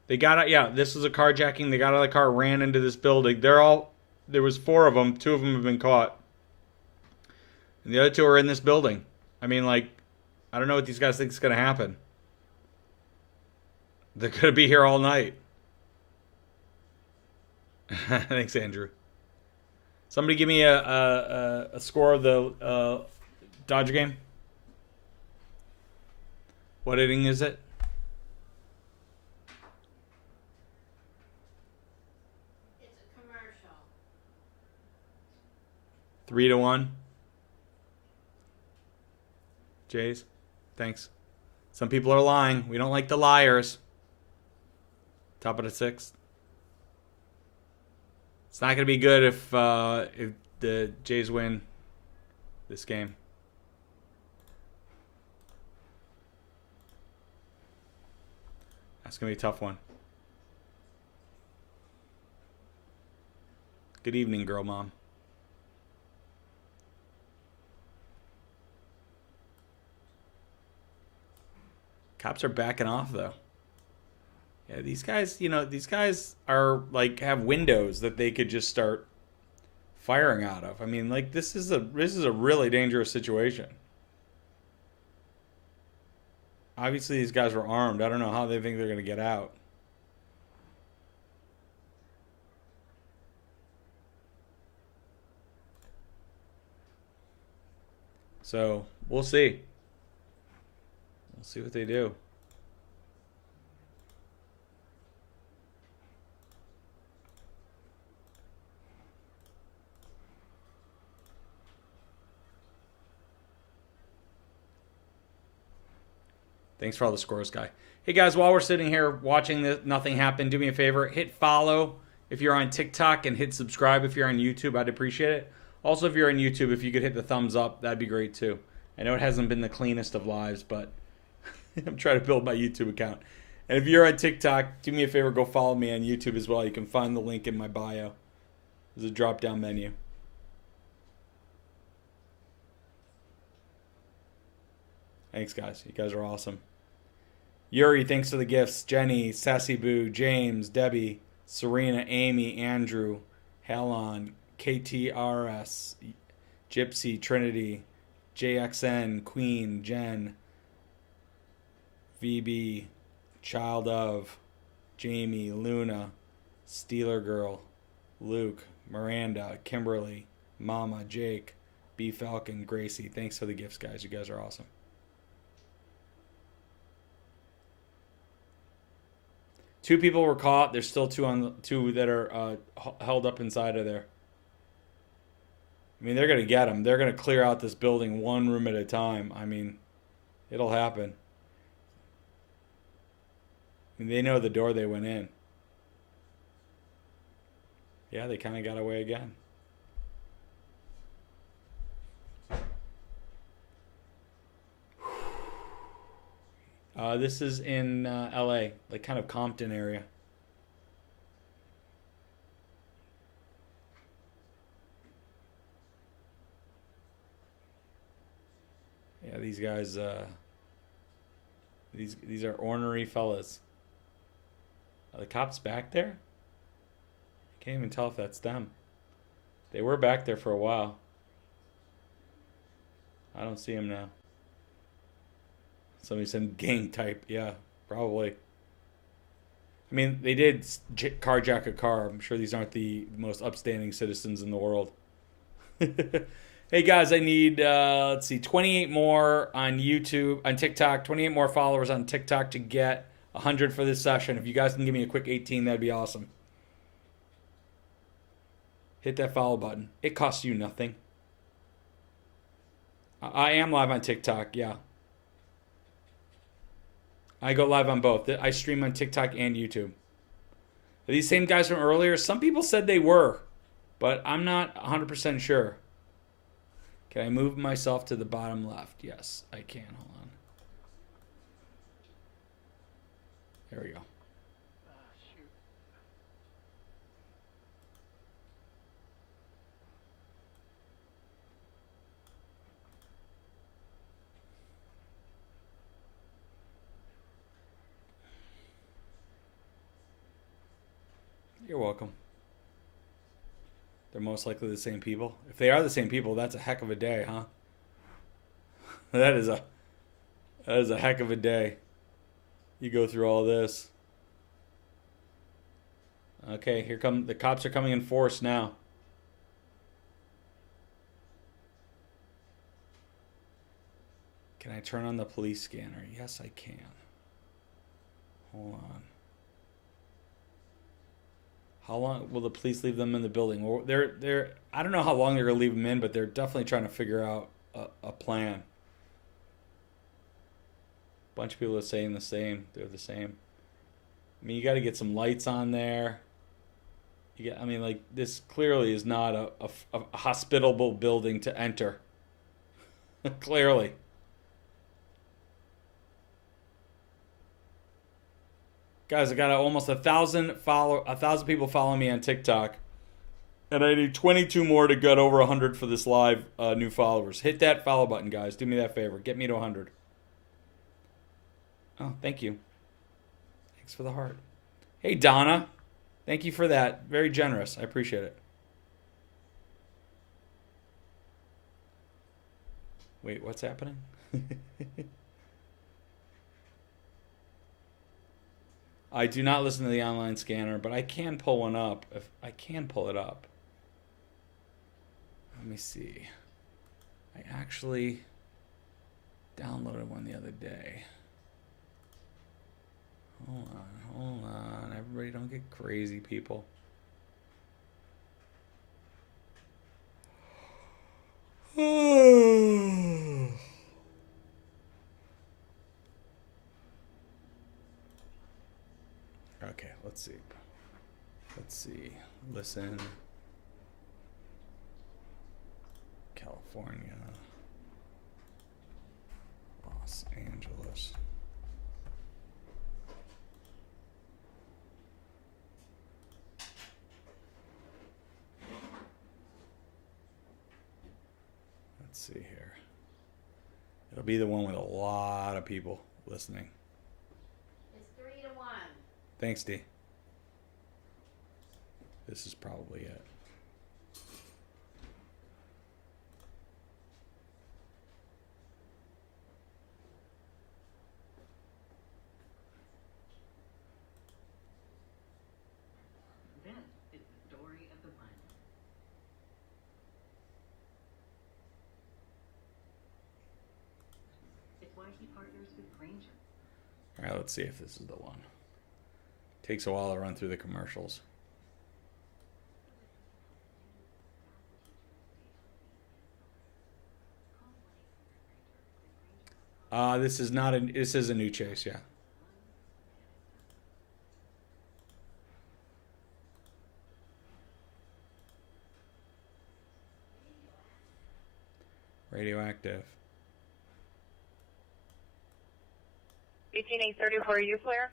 They got out. Yeah, this was a carjacking. They got out of the car, ran into this building. There was 4 of them. 2 of them have been caught. And the other 2 are in this building. I mean, like, I don't know what these guys think is going to happen. They're going to be here all night. Thanks, Andrew. Somebody give me a score of the Dodger game. What inning is it? It's a commercial. 3-1. Jays, thanks. Some people are lying. We don't like the liars. Top of the 6th. It's not going to be good if the Jays win this game. That's going to be a tough one. Good evening, girl mom. Cops are backing off, though. Yeah, these guys, these guys are, like, have windows that they could just start firing out of. I mean, like, this is a really dangerous situation. Obviously, these guys were armed. I don't know how they think they're going to get out. So, we'll see. We'll see what they do. Thanks for all the scores, guy. Hey, guys, while we're sitting here watching this, nothing happened, do me a favor. Hit follow if you're on TikTok and hit subscribe if you're on YouTube. I'd appreciate it. Also, if you're on YouTube, if you could hit the thumbs up, that'd be great, too. I know it hasn't been the cleanest of lives, but I'm trying to build my YouTube account. And if you're on TikTok, do me a favor, go follow me on YouTube as well. You can find the link in my bio. There's a drop-down menu. Thanks, guys. You guys are awesome. Yuri, thanks for the gifts. Jenny, Sassy Boo, James, Debbie, Serena, Amy, Andrew, Helen, KTRS, Gypsy, Trinity, JXN, Queen, Jen, VB, Child of, Jamie, Luna, Steeler Girl, Luke, Miranda, Kimberly, Mama, Jake, B Falcon, Gracie. Thanks for the gifts, guys. You guys are awesome. Two people were caught. There's still two that are held up inside of there. I mean, they're going to get them. They're going to clear out this building one room at a time. I mean, it'll happen. I mean, they know the door they went in. Yeah, they kind of got away again. This is in LA, like kind of Compton area. Yeah, these guys, these are ornery fellas. Are the cops back there? I can't even tell if that's them. They were back there for a while. I don't see them now. Somebody said gang type. Yeah, probably. I mean, they did carjack a car. I'm sure these aren't the most upstanding citizens in the world. Hey guys, I need, let's see, 28 more on YouTube, on TikTok, 28 more followers on TikTok to get 100 for this session. If you guys can give me a quick 18, that'd be awesome. Hit that follow button. It costs you nothing. I am live on TikTok, yeah. I go live on both. I stream on TikTok and YouTube. Are these same guys from earlier? Some people said they were, but I'm not 100% sure. Can I move myself to the bottom left? Yes, I can. Hold on. There we go. Shoot. You're welcome. They're most likely the same people. If they are the same people, that's a heck of a day, huh? That is a heck of a day. You go through all this. Okay, here come the cops are coming in force now. Can I turn on the police scanner? Yes, I can. Hold on. How long will the police leave them in the building? Well, I don't know how long they're going to leave them in, but they're definitely trying to figure out a plan. A bunch of people are saying the same. They're the same. I mean, you got to get some lights on there. I mean, like, this clearly is not a hospitable building to enter. Clearly. Guys, I got almost 1,000 people following me on TikTok, and I need 22 more to get over 100 for this live new followers. Hit that follow button, guys. Do me that favor. Get me to 100. Oh, thank you. Thanks for the heart. Hey, Donna. Thank you for that. Very generous. I appreciate it. Wait, what's happening? I do not listen to the online scanner, but I can pull one up. If I can pull it up. Let me see. I actually downloaded one the other day. Hold on. Everybody don't get crazy, people. Okay, let's see. Listen. California. Los Angeles. Let's see here. It'll be the one with a lot of people listening. It's 3-1. Thanks, D. This is probably it. This is the story of the one. It's why he partners with Granger. All right, let's see if this is the one. Takes a while to run through the commercials. This is not this is a new chase, yeah. Radioactive. 18834, are you clear?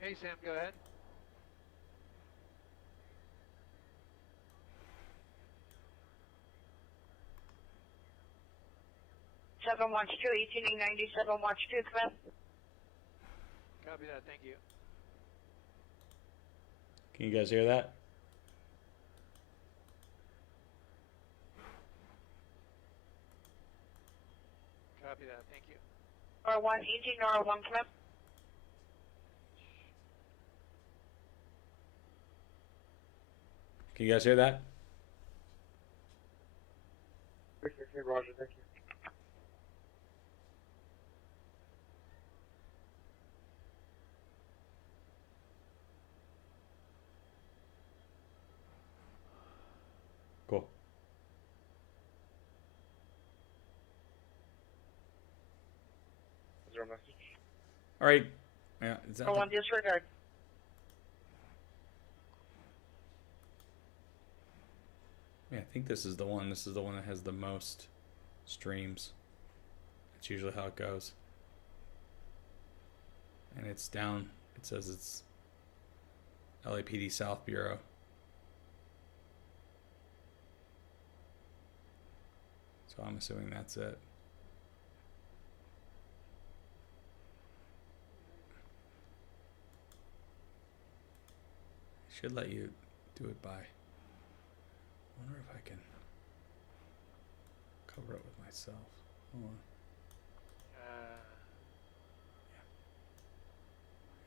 Hey, Sam, go ahead. Seven watch 2, 18897 watch 2, come in. Copy that, thank you. Can you guys hear that? Copy that, thank you. R1, EG, R1, come in. Can you guys hear that? Roger, thank you. Cool. Is there a message? All right. Yeah. Is that R1, disregard. Yeah, I think this is the one. This is the one that has the most streams. That's usually how it goes. And it's down. It says it's LAPD South Bureau. So I'm assuming that's it. Should let you do it by. I wonder if I can cover it with myself. Hold on. Yeah.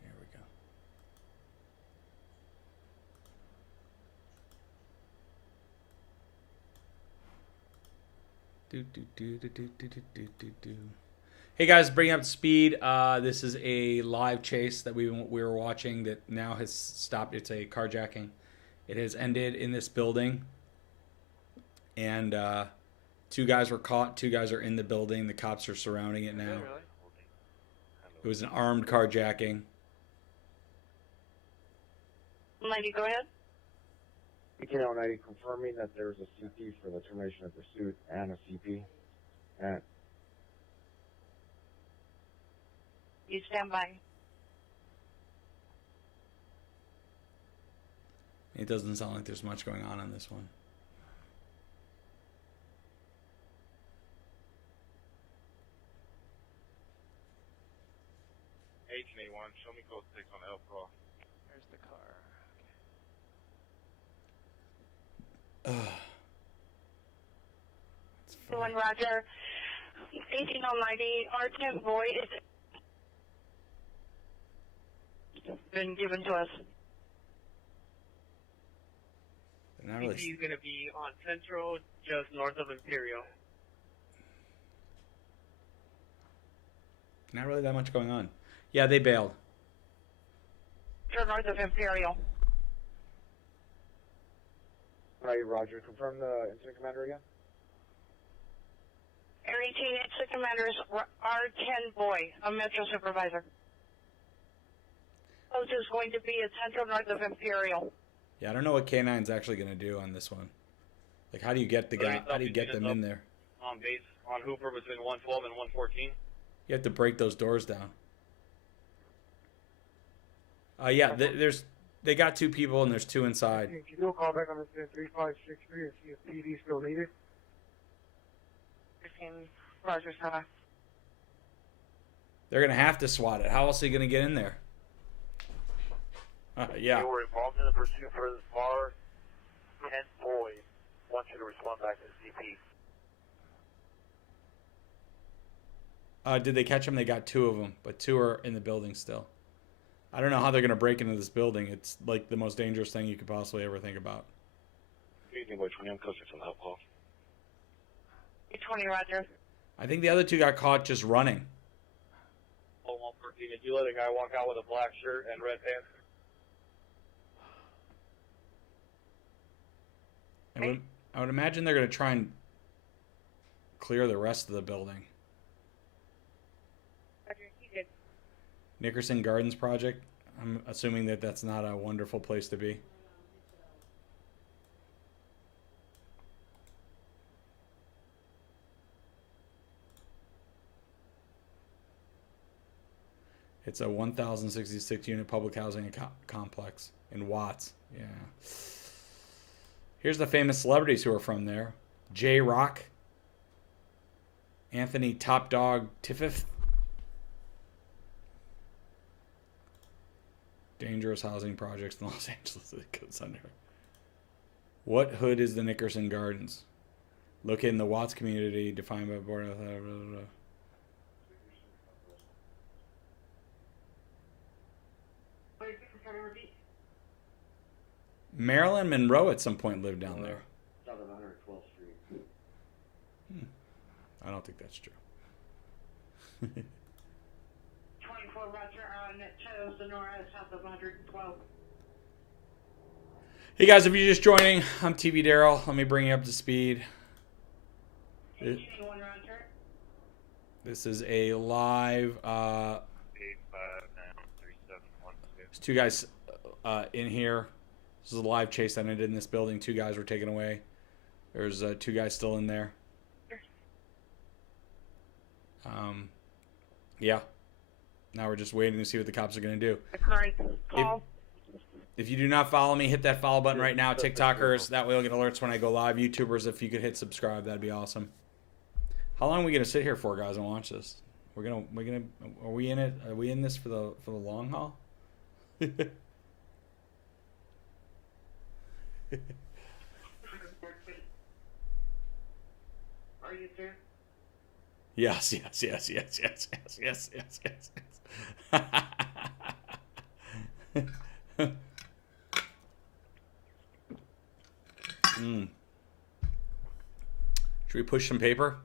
Here we go. Hey guys, bring up to speed. This is a live chase that we were watching that now has stopped. It's a carjacking. It has ended in this building, and 2 guys were caught. 2 guys are in the building. The cops are surrounding it now. It was an armed carjacking. Lady, go ahead. 18090 confirming that there's a CP for the termination of pursuit and a CP. And You stand by. It doesn't sound like there's much going on this one. show me code 6 on El Pro. There's the car. One Roger. 18090 R10 boy is been given to us. Really... He's going to be on Central, just north of Imperial. Not really that much going on. Yeah, they bailed. Just north of Imperial. Alright, Roger. Confirm the incident commander again. Air 18 incident commander is R10 boy, a metro supervisor. Post is going to be at Central north of Imperial. Yeah, I don't know what K9's actually going to do on this one. Like, how do you get the guy? How do you get them in there? On base on Hooper between 112 and 114. You have to break those doors down. Yeah, they got 2 people and there's 2 inside. Can you do a call back on this 3563 and see if PD still needed? 15 Roger, Sana. They're gonna have to SWAT it. How else are you gonna get in there? Yeah. You were involved in the pursuit for the far 10 boys. I want you to respond back to CP. Did they catch them? They got 2 of them, but 2 are in the building still. I don't know how they're gonna break into this building. It's like the most dangerous thing you could possibly ever think about. Evening, boy 20, I'm closer to the help call. 20 Roger. I think the other 2 got caught just running. Oh, 114. Did you let a guy walk out with a black shirt and red pants? I would imagine they're gonna try and clear the rest of the building. Nickerson Gardens project. I'm assuming that that's not a wonderful place to be. It's a 1,066 unit public housing complex in Watts. Yeah. Here's the famous celebrities who are from there. J-Rock. Anthony Top Dog Tiffith. Dangerous housing projects in Los Angeles that goes under. What hood is the Nickerson Gardens? Located in the Watts community, defined by board. Marilyn Monroe at some point lived down there. 712th Street. I don't think that's true. 24 Roger on Sonora, south of 112. Hey guys, if you're just joining, I'm TV Daryl. Let me bring you up to speed. This is a live. There's two guys in here. This is a live chase that ended in this building. Two guys were taken away. There's two guys still in there. Yeah. Now we're just waiting to see what the cops are going to do. If you do not follow me, hit that follow button right now. TikTokers, that way you'll get alerts when I go live. YouTubers, if you could hit subscribe, that'd be awesome. How long are we going to sit here for, guys, and watch this? Are we in it? Are we in this for the long haul? Are you there? Yes. Should we push some paper?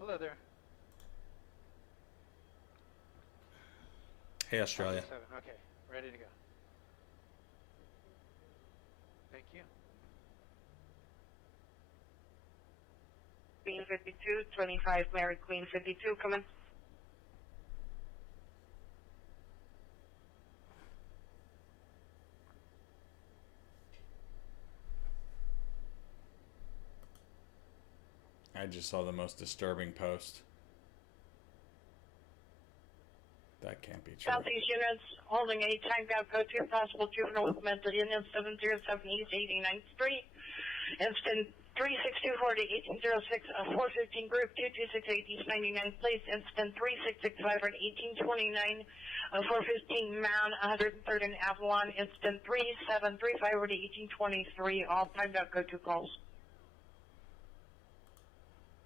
Hello there. Hey, Australia. Okay, ready to go. Thank you. Queen 52, 25 Mary Queen 52, come in. I just saw the most disturbing post. That can't be true. Southeast units holding a time gap code 2 possible juvenile with mental illness 707 East 89th Street. Instant 36240 1806 415 group 2268 East 99th Place. Instant 3665 1829 415 Mound 103rd and Avalon. Instant 3735 1823. All time gap code 2 calls.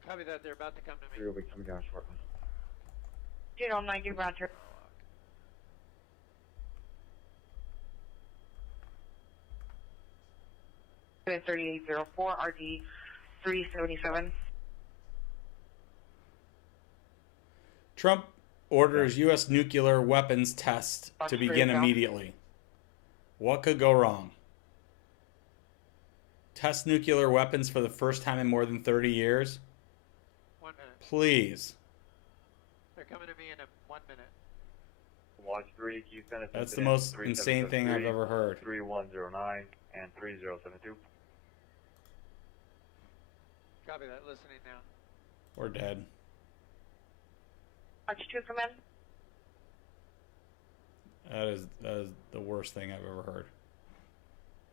Copy that. They're about to come to me. We'll be coming down shortly. 90 Roger. Oh, 3804 RD 377. Trump orders U.S. nuclear weapons test to begin immediately. What could go wrong? Test nuclear weapons for the first time in more than 30 years? 1 minute. Please. They're coming to me in 1 minute. Watch 3, Houston. That's the most insane thing I've ever heard. 3109 and 3072. Copy that. Listening now. We're dead. Watch 2, come in. That is the worst thing I've ever heard.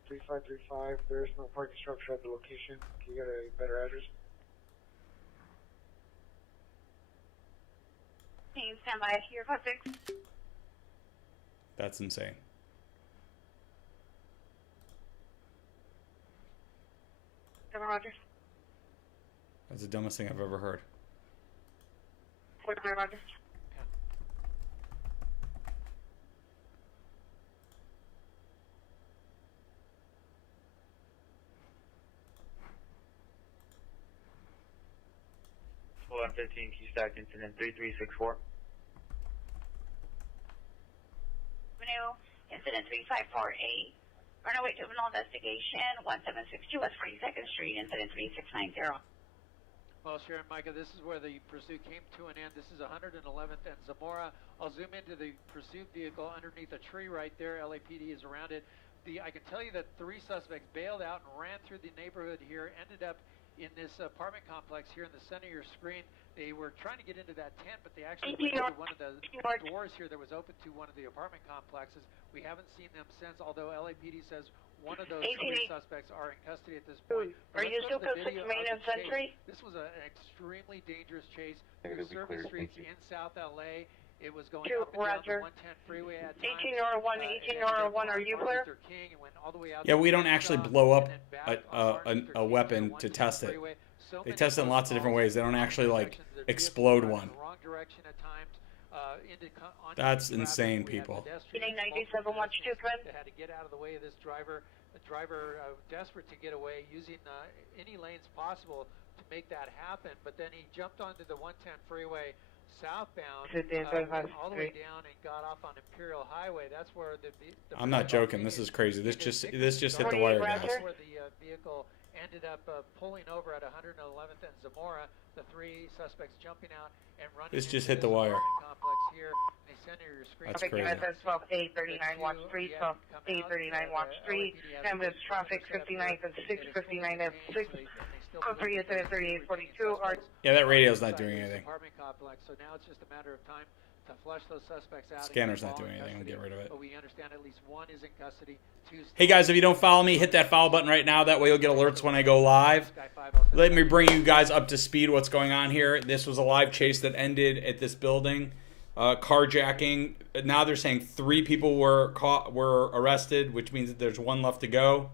3535, there is no parking structure at the location. Can you get a better address? Team, stand by here, 56. That's insane. Roger. That's the dumbest thing I've ever heard. Roger. Hold on 15, key stack incident 3364. Incident 3548. Runaway juvenile investigation, 1762 West 42nd Street, incident 3690. Well, Sharon, Micah, this is where the pursuit came to an end. This is 111th and Zamora. I'll zoom into the pursuit vehicle underneath a tree right there. LAPD is around it. I can tell you that 3 suspects bailed out and ran through the neighborhood here, ended up in this apartment complex here in the center of your screen. They were trying to get into that tent, but they actually went to one of the doors here that was open to one of the apartment complexes. We haven't seen them since, although LAPD says one of those 3 suspects are in custody at this point. Are you still posted to main and Century? This was an extremely dangerous chase through service streets in South LA. It was going up and down the 110 freeway at times. 1801, are you clear? Yeah, we don't actually blow up a weapon to test it. They test it in lots of different ways. They don't actually like explode one. That's insane, people. 97 watch 2, come in. They had to get out of the way of this driver. The driver desperate to get away, using any lanes possible to make that happen. But then he jumped onto the 110 freeway southbound, went all the way down and got off on Imperial Highway. That's where the I'm not joking. This is crazy. This just hit the wire, guys. That's where the vehicle ended up pulling over at 111th and Zamora. The 3 suspects jumping out and running. This just hit the wire. Complex here. They center your screen. That's crazy. 12A39 Watch Street, 12A39 Watch Street. Ambulance traffic 59th and 659 and 6. Code for you at 3842. Yeah, that radio's not doing anything. So now it's just a matter of time to flush those suspects out. Scanner's not doing anything. We'll get rid of it. But we understand at least 1 is in custody. Hey guys, if you don't follow me, hit that follow button right now. That way you'll get alerts when I go live. Let me bring you guys up to speed what's going on here. This was a live chase that ended at this building. Carjacking. Now they're saying 3 people were arrested, which means that there's 1 left to go.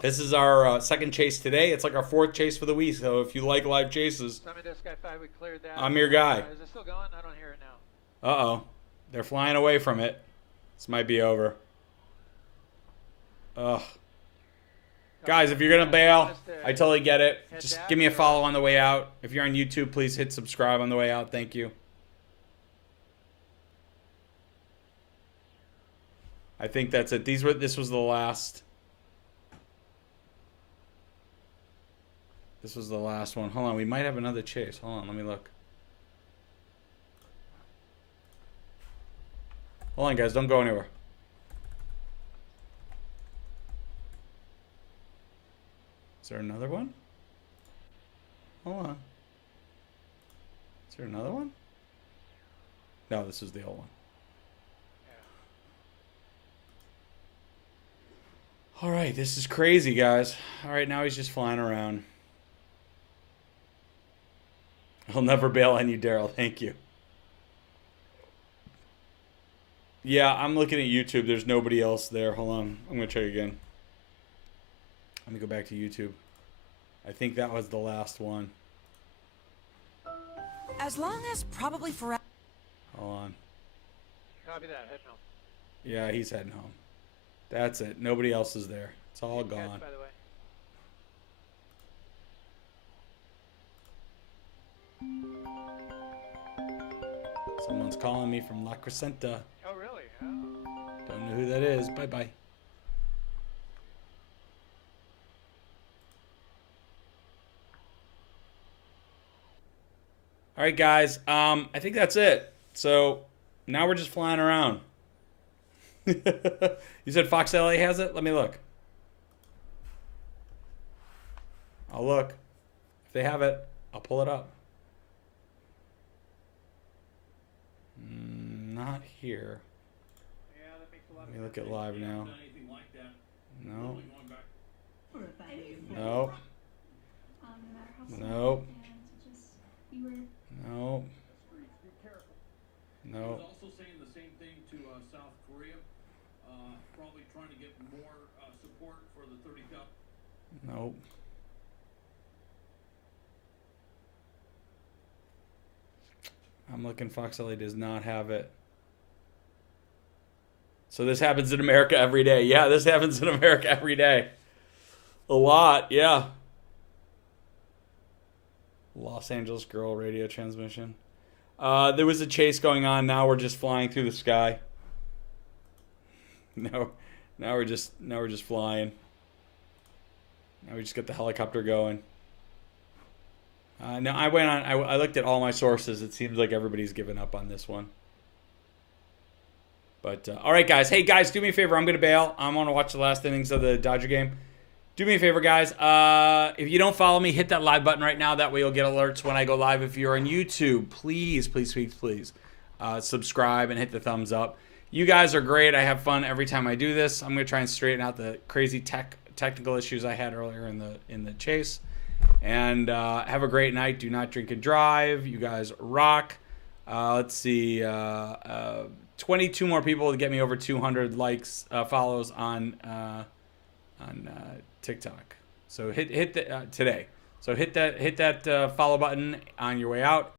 This is our second chase today. It's like our 4th chase for the week. So if you like live chases, I'm your guy. Is it still going? I don't hear it now. Uh-oh. They're flying away from it. This might be over. Ugh. Guys, if you're going to bail, I totally get it. Just give me a follow on the way out. If you're on YouTube, please hit subscribe on the way out. Thank you. I think that's it. This was the last. This was the last one. Hold on, we might have another chase. Hold on, let me look. Hold on, guys, don't go anywhere. Is there another one? Hold on. Is there another one? No, this is the old one. All right, this is crazy, guys. All right, now he's just flying around. I'll never bail on you, Daryl. Thank you. Yeah, I'm looking at YouTube. There's nobody else there. Hold on. I'm going to check again. Let me go back to YouTube. I think that was the last one. As long as probably forever. Hold on. Copy that. Heading home. Yeah, he's heading home. That's it. Nobody else is there. It's all gone. Catch, by the way. Someone's calling me from La Crescenta. Oh, really? Oh. Don't know who that is. Bye-bye. All right, guys. I think that's it. So now we're just flying around. You said Fox LA has it? Let me look. I'll look. If they have it, I'll pull it up. Not here. Let me look at live now. No. No. No. No. No. Also saying the same thing to South Korea, probably trying to get more support for the 30,000. Nope. I'm looking. Fox LA does not have it. So this happens in America every day. Yeah, this happens in America every day. A lot, yeah. Los Angeles girl radio transmission. There was a chase going on. Now we're just flying through the sky. No, Now we're just flying. Now we just got the helicopter going. Now I looked at all my sources. It seems like everybody's given up on this one. But all right, guys. Hey, guys, do me a favor. I'm gonna bail. I want to watch the last innings of the Dodger game. Do me a favor, guys. If you don't follow me, hit that live button right now. That way you'll get alerts when I go live. If you're on YouTube, please subscribe and hit the thumbs up. You guys are great. I have fun every time I do this. I'm gonna try and straighten out the crazy technical issues I had earlier in the chase. And have a great night. Do not drink and drive. You guys rock. Let's see. 22 more people to get me over 200 likes, follows on TikTok. So hit today. So hit that follow button on your way out.